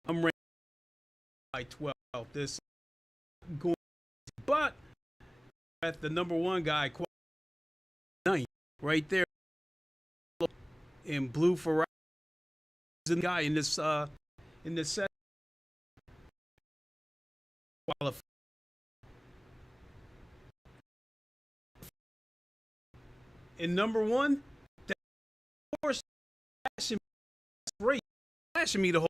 I'm ranked by 12. This going, but at the number one guy, 9 right there in blue for the guy in this set. In number one, that course flashing me the whole.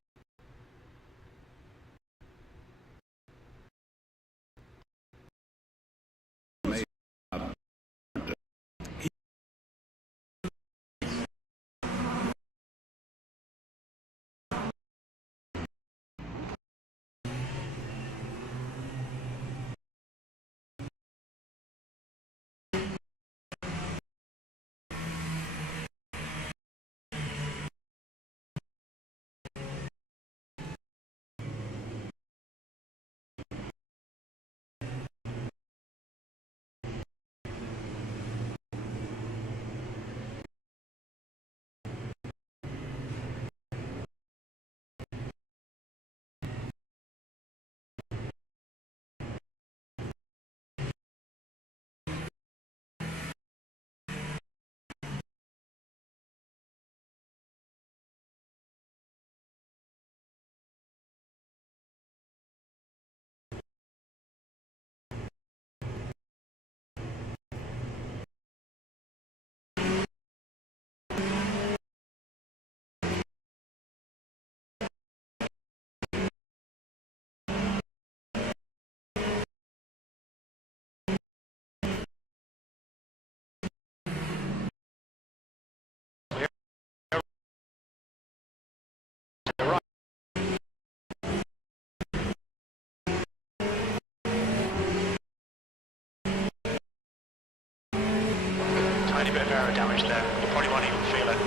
aero damage there. You probably won't even feel it.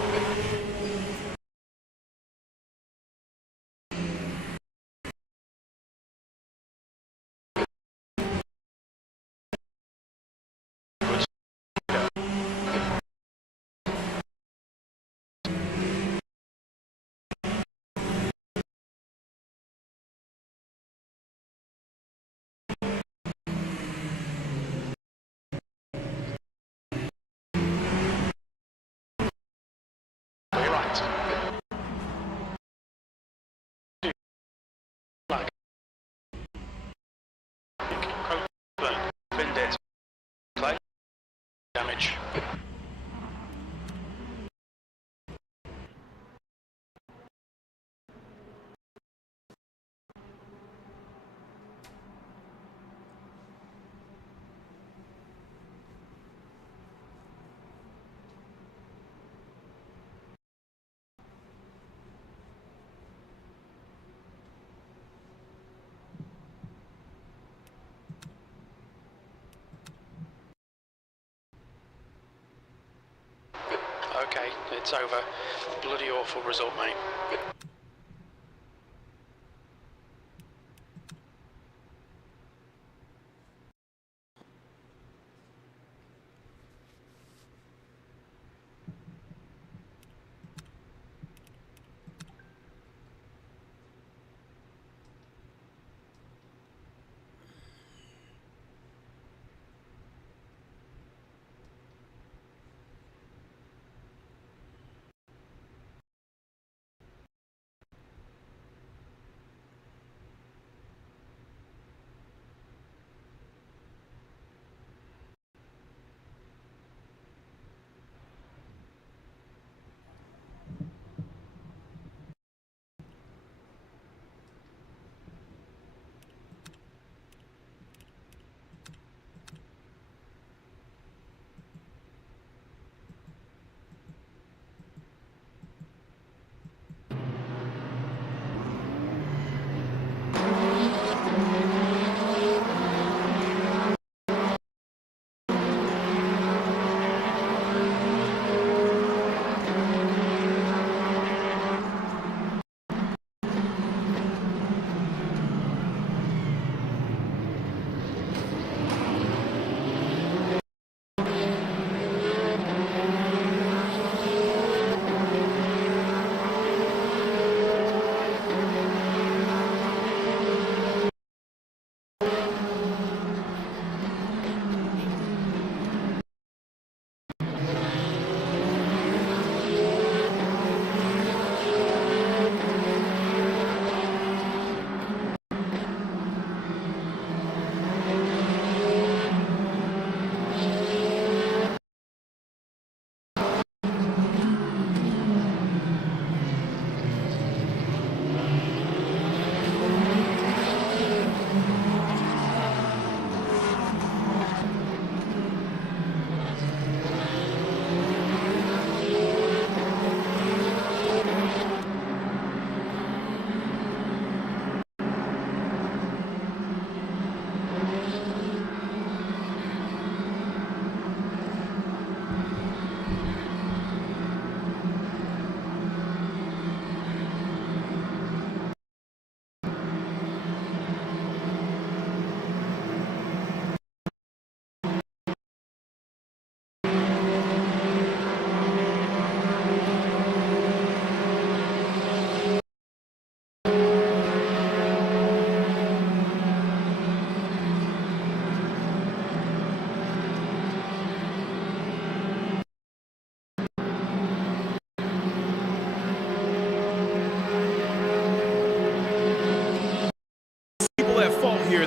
You're right. Like. Burn. Binned it. Play. Damage. Okay, it's over. Bloody awful result, mate.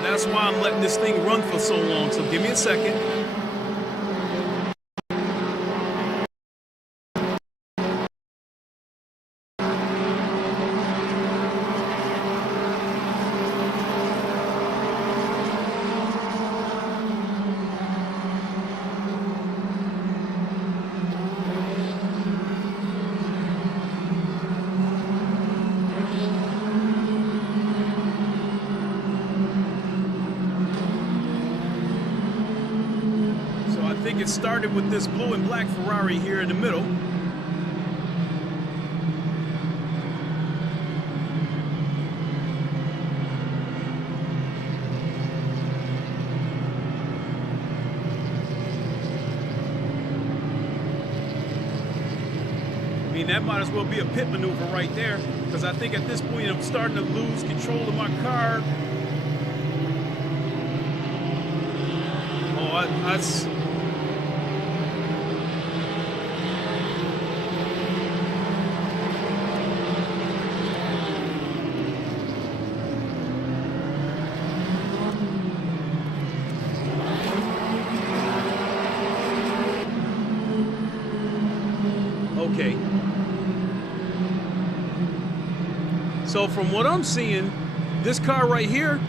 That's why I'm letting this thing run for so long. So give me a second. get started with this blue and black Ferrari here in the middle. I mean, that might as well be a pit maneuver right there, because I think at this point I'm starting to lose control of my car. Oh, that's... Okay. So from what I'm seeing, this car right here,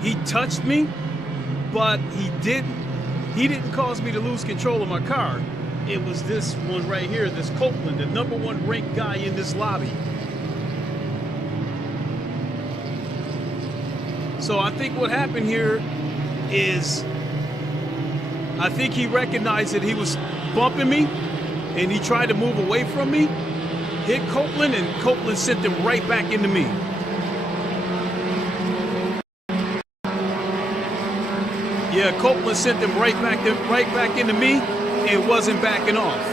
he touched me, but he didn't cause me to lose control of my car. It was this one right here, this Copeland, the #1 ranked guy in this lobby. So I think what happened here is, I think he recognized that he was bumping me, and he tried to move away from me, hit Copeland, and Copeland sent him right back into me. Yeah, Copeland sent him right back into me, and wasn't backing off.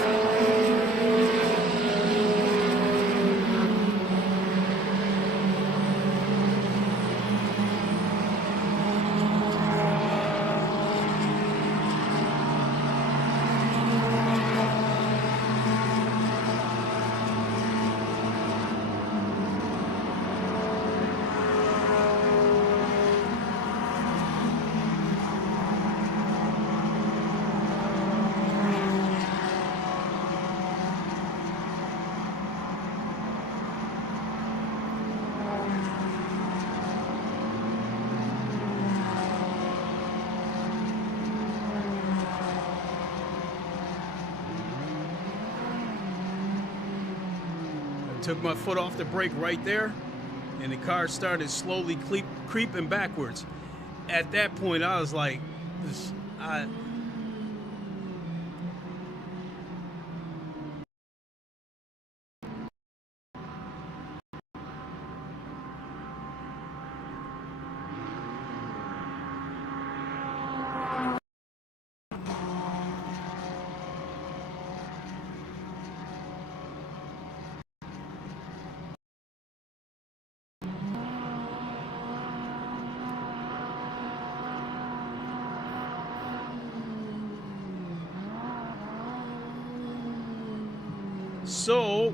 Took my foot off the brake right there, and the car started slowly creeping backwards. At that point, I was like, so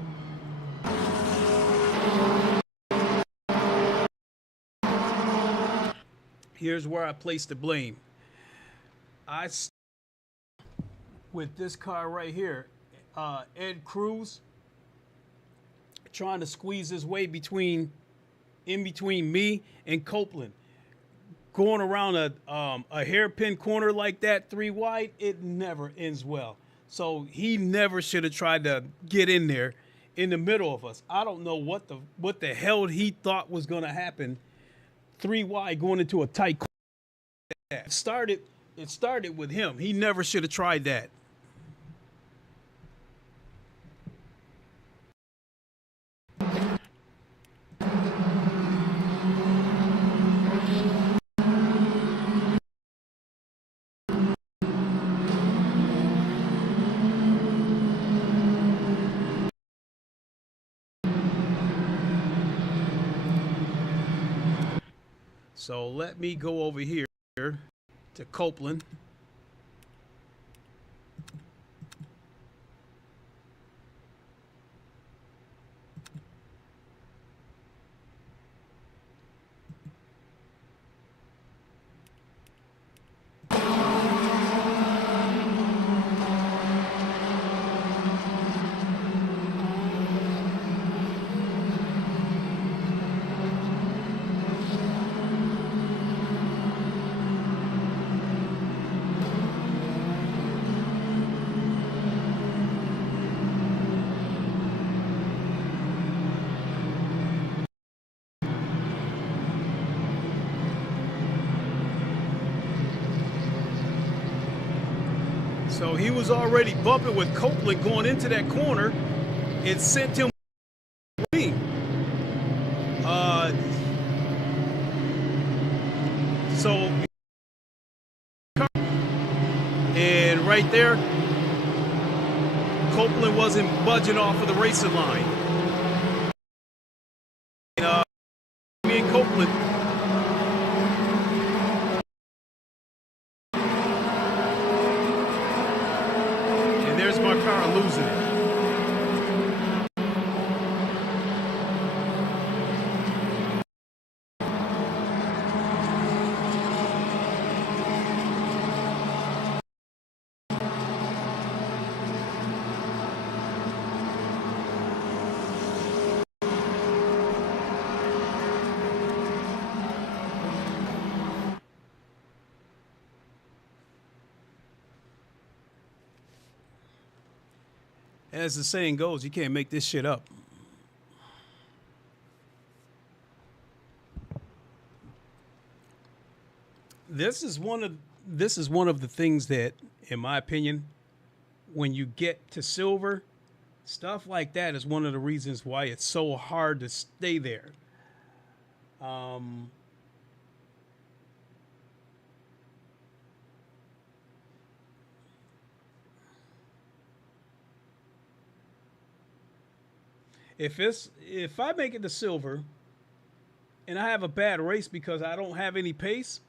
here's where I place the blame. With this car right here, Ed Cruz trying to squeeze his way in between me and Copeland. Going around a hairpin corner like that, 3 wide, it never ends well. So he never should have tried to get in there in the middle of us. I don't know what the hell he thought was going to happen. 3 wide going into a tight corner. It started with him. He never should have tried that. So let me go over here to Copeland. So he was already bumping with Copeland going into that corner. It sent him. So, and right there, Copeland wasn't budging off of the racing line. And, me and Copeland. And there's my car losing it. As the saying goes, you can't make this shit up. This is one of the things that, in my opinion, when you get to silver, stuff like that is one of the reasons why it's so hard to stay there. If I make it to silver and I have a bad race because I don't have any pace,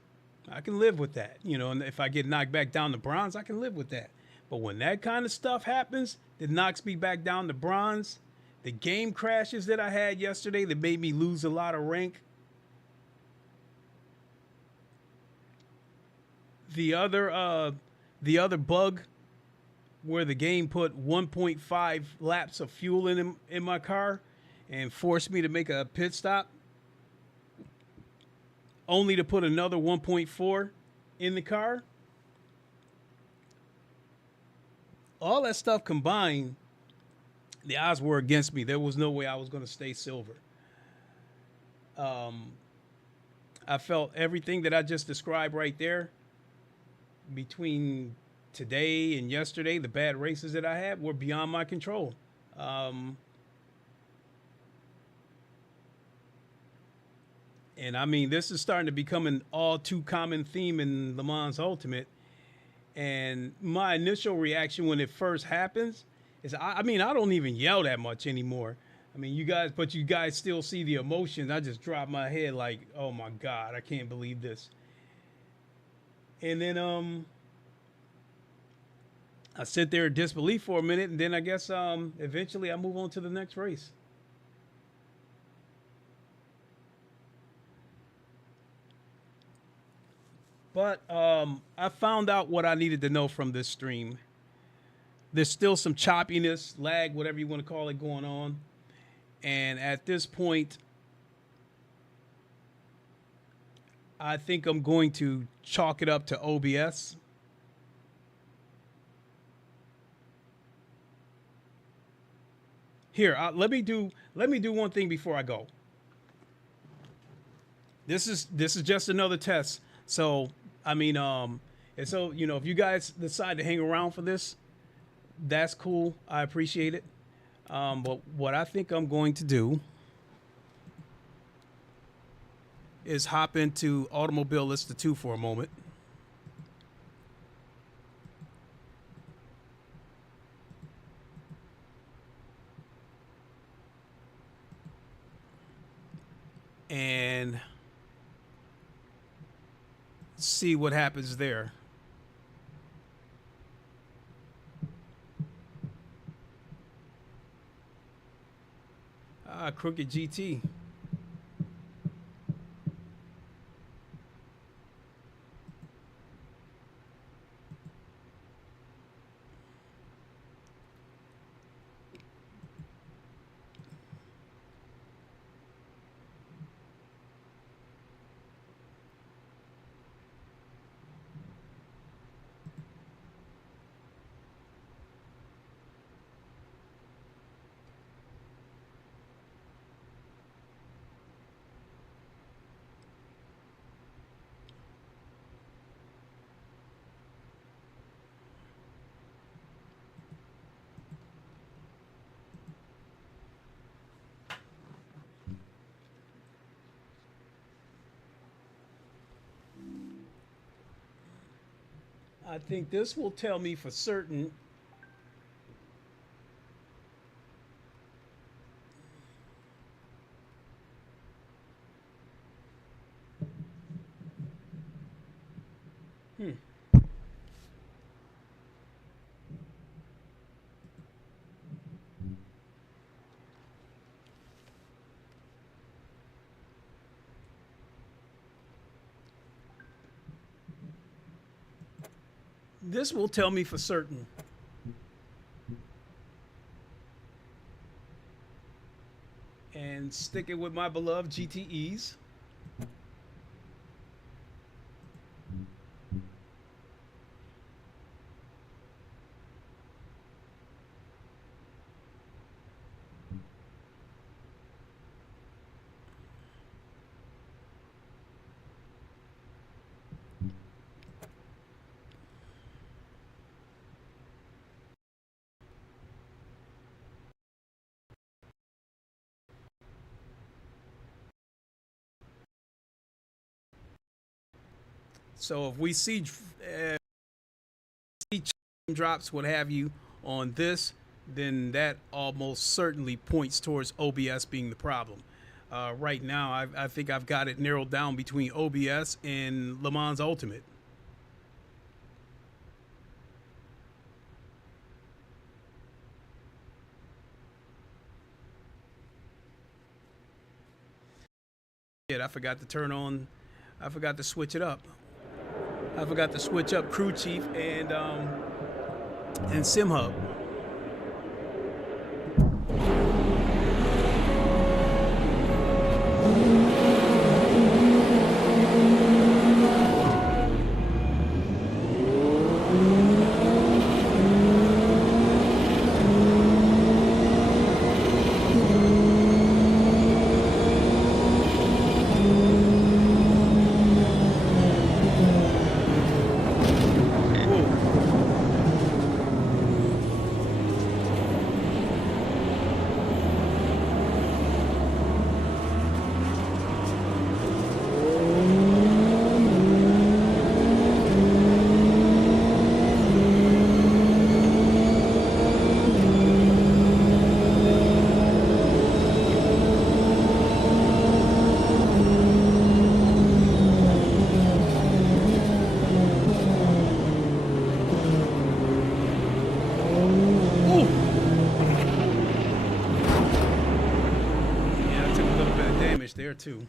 I can live with that. You know, and if I get knocked back down to bronze, I can live with that. But when that kind of stuff happens, that knocks me back down to bronze, the game crashes that I had yesterday that made me lose a lot of rank. The other bug where the game put 1.5 laps of fuel in my car and forced me to make a pit stop, only to put another 1.4 in the car. All that stuff combined, the odds were against me. There was no way I was going to stay silver. I felt everything that I just described right there between today and yesterday, the bad races that I had were beyond my control. And I mean, this is starting to become an all too common theme in LeMans Ultimate. And my initial reaction when it first happens is, I mean, I don't even yell that much anymore. I mean, you guys still see the emotions. I just drop my head like, oh my God, I can't believe this. And then, I sit there in disbelief for a minute, and then I guess eventually I move on to the next race. But I found out what I needed to know from this stream. There's still some choppiness, lag, whatever you want to call it, going on. And at this point, I think I'm going to chalk it up to OBS. Here, let me do one thing before I go. This is just another test. So, I mean, and so, you know, if you guys decide to hang around for this, that's cool. I appreciate it. But what I think I'm going to do is hop into Automobile Lista 2 for a moment. And see what happens there. Crooked GT. I think this will tell me for certain. This will tell me for certain. And sticking with my beloved GTEs. So if we see drops, what have you, on this, then that almost certainly points towards OBS being the problem. Right now, I think I've got it narrowed down between OBS and LeMans Ultimate. I forgot to turn on, I forgot to switch it up. I forgot to switch up Crew Chief and Sim Hub. There too.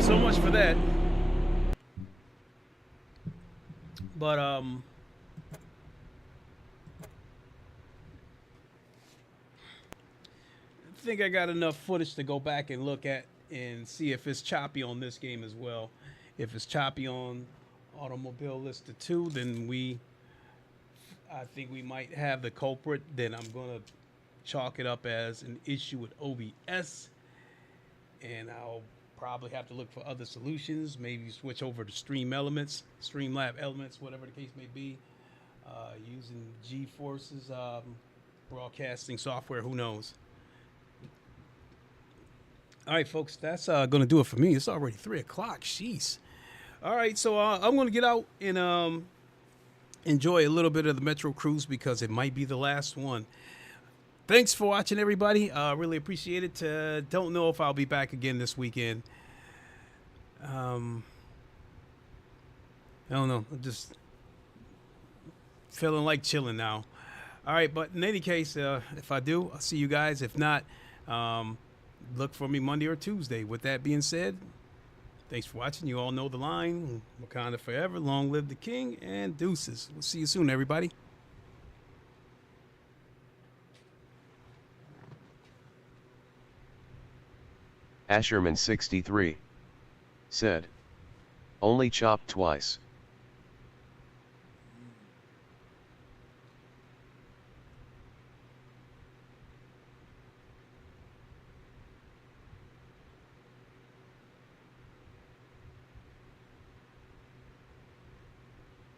So much for that. But I think I got enough footage to go back and look at and see if it's choppy on this game as well. If it's choppy on Automobile Lista 2, then I think we might have the culprit. Then I'm gonna chalk it up as an issue with OBS, and I'll probably have to look for other solutions, maybe switch over to Streamlab Elements, whatever the case may be, using GeForce's broadcasting software, who knows. All right, folks, that's going to do it for me. It's already 3 o'clock, jeez. All right, so I'm going to get out and enjoy a little bit of the Metro Cruise because it might be the last one. Thanks for watching, everybody. Really appreciate it. Don't know if I'll be back again this weekend. I don't know. I'm just feeling like chilling now. All right, but in any case, if I do, I'll see you guys. If not, look for me Monday or Tuesday. With that being said, thanks for watching. You all know the line. Wakanda forever. Long live the king. And deuces. We'll see you soon, everybody. Asherman63 said, only chopped twice.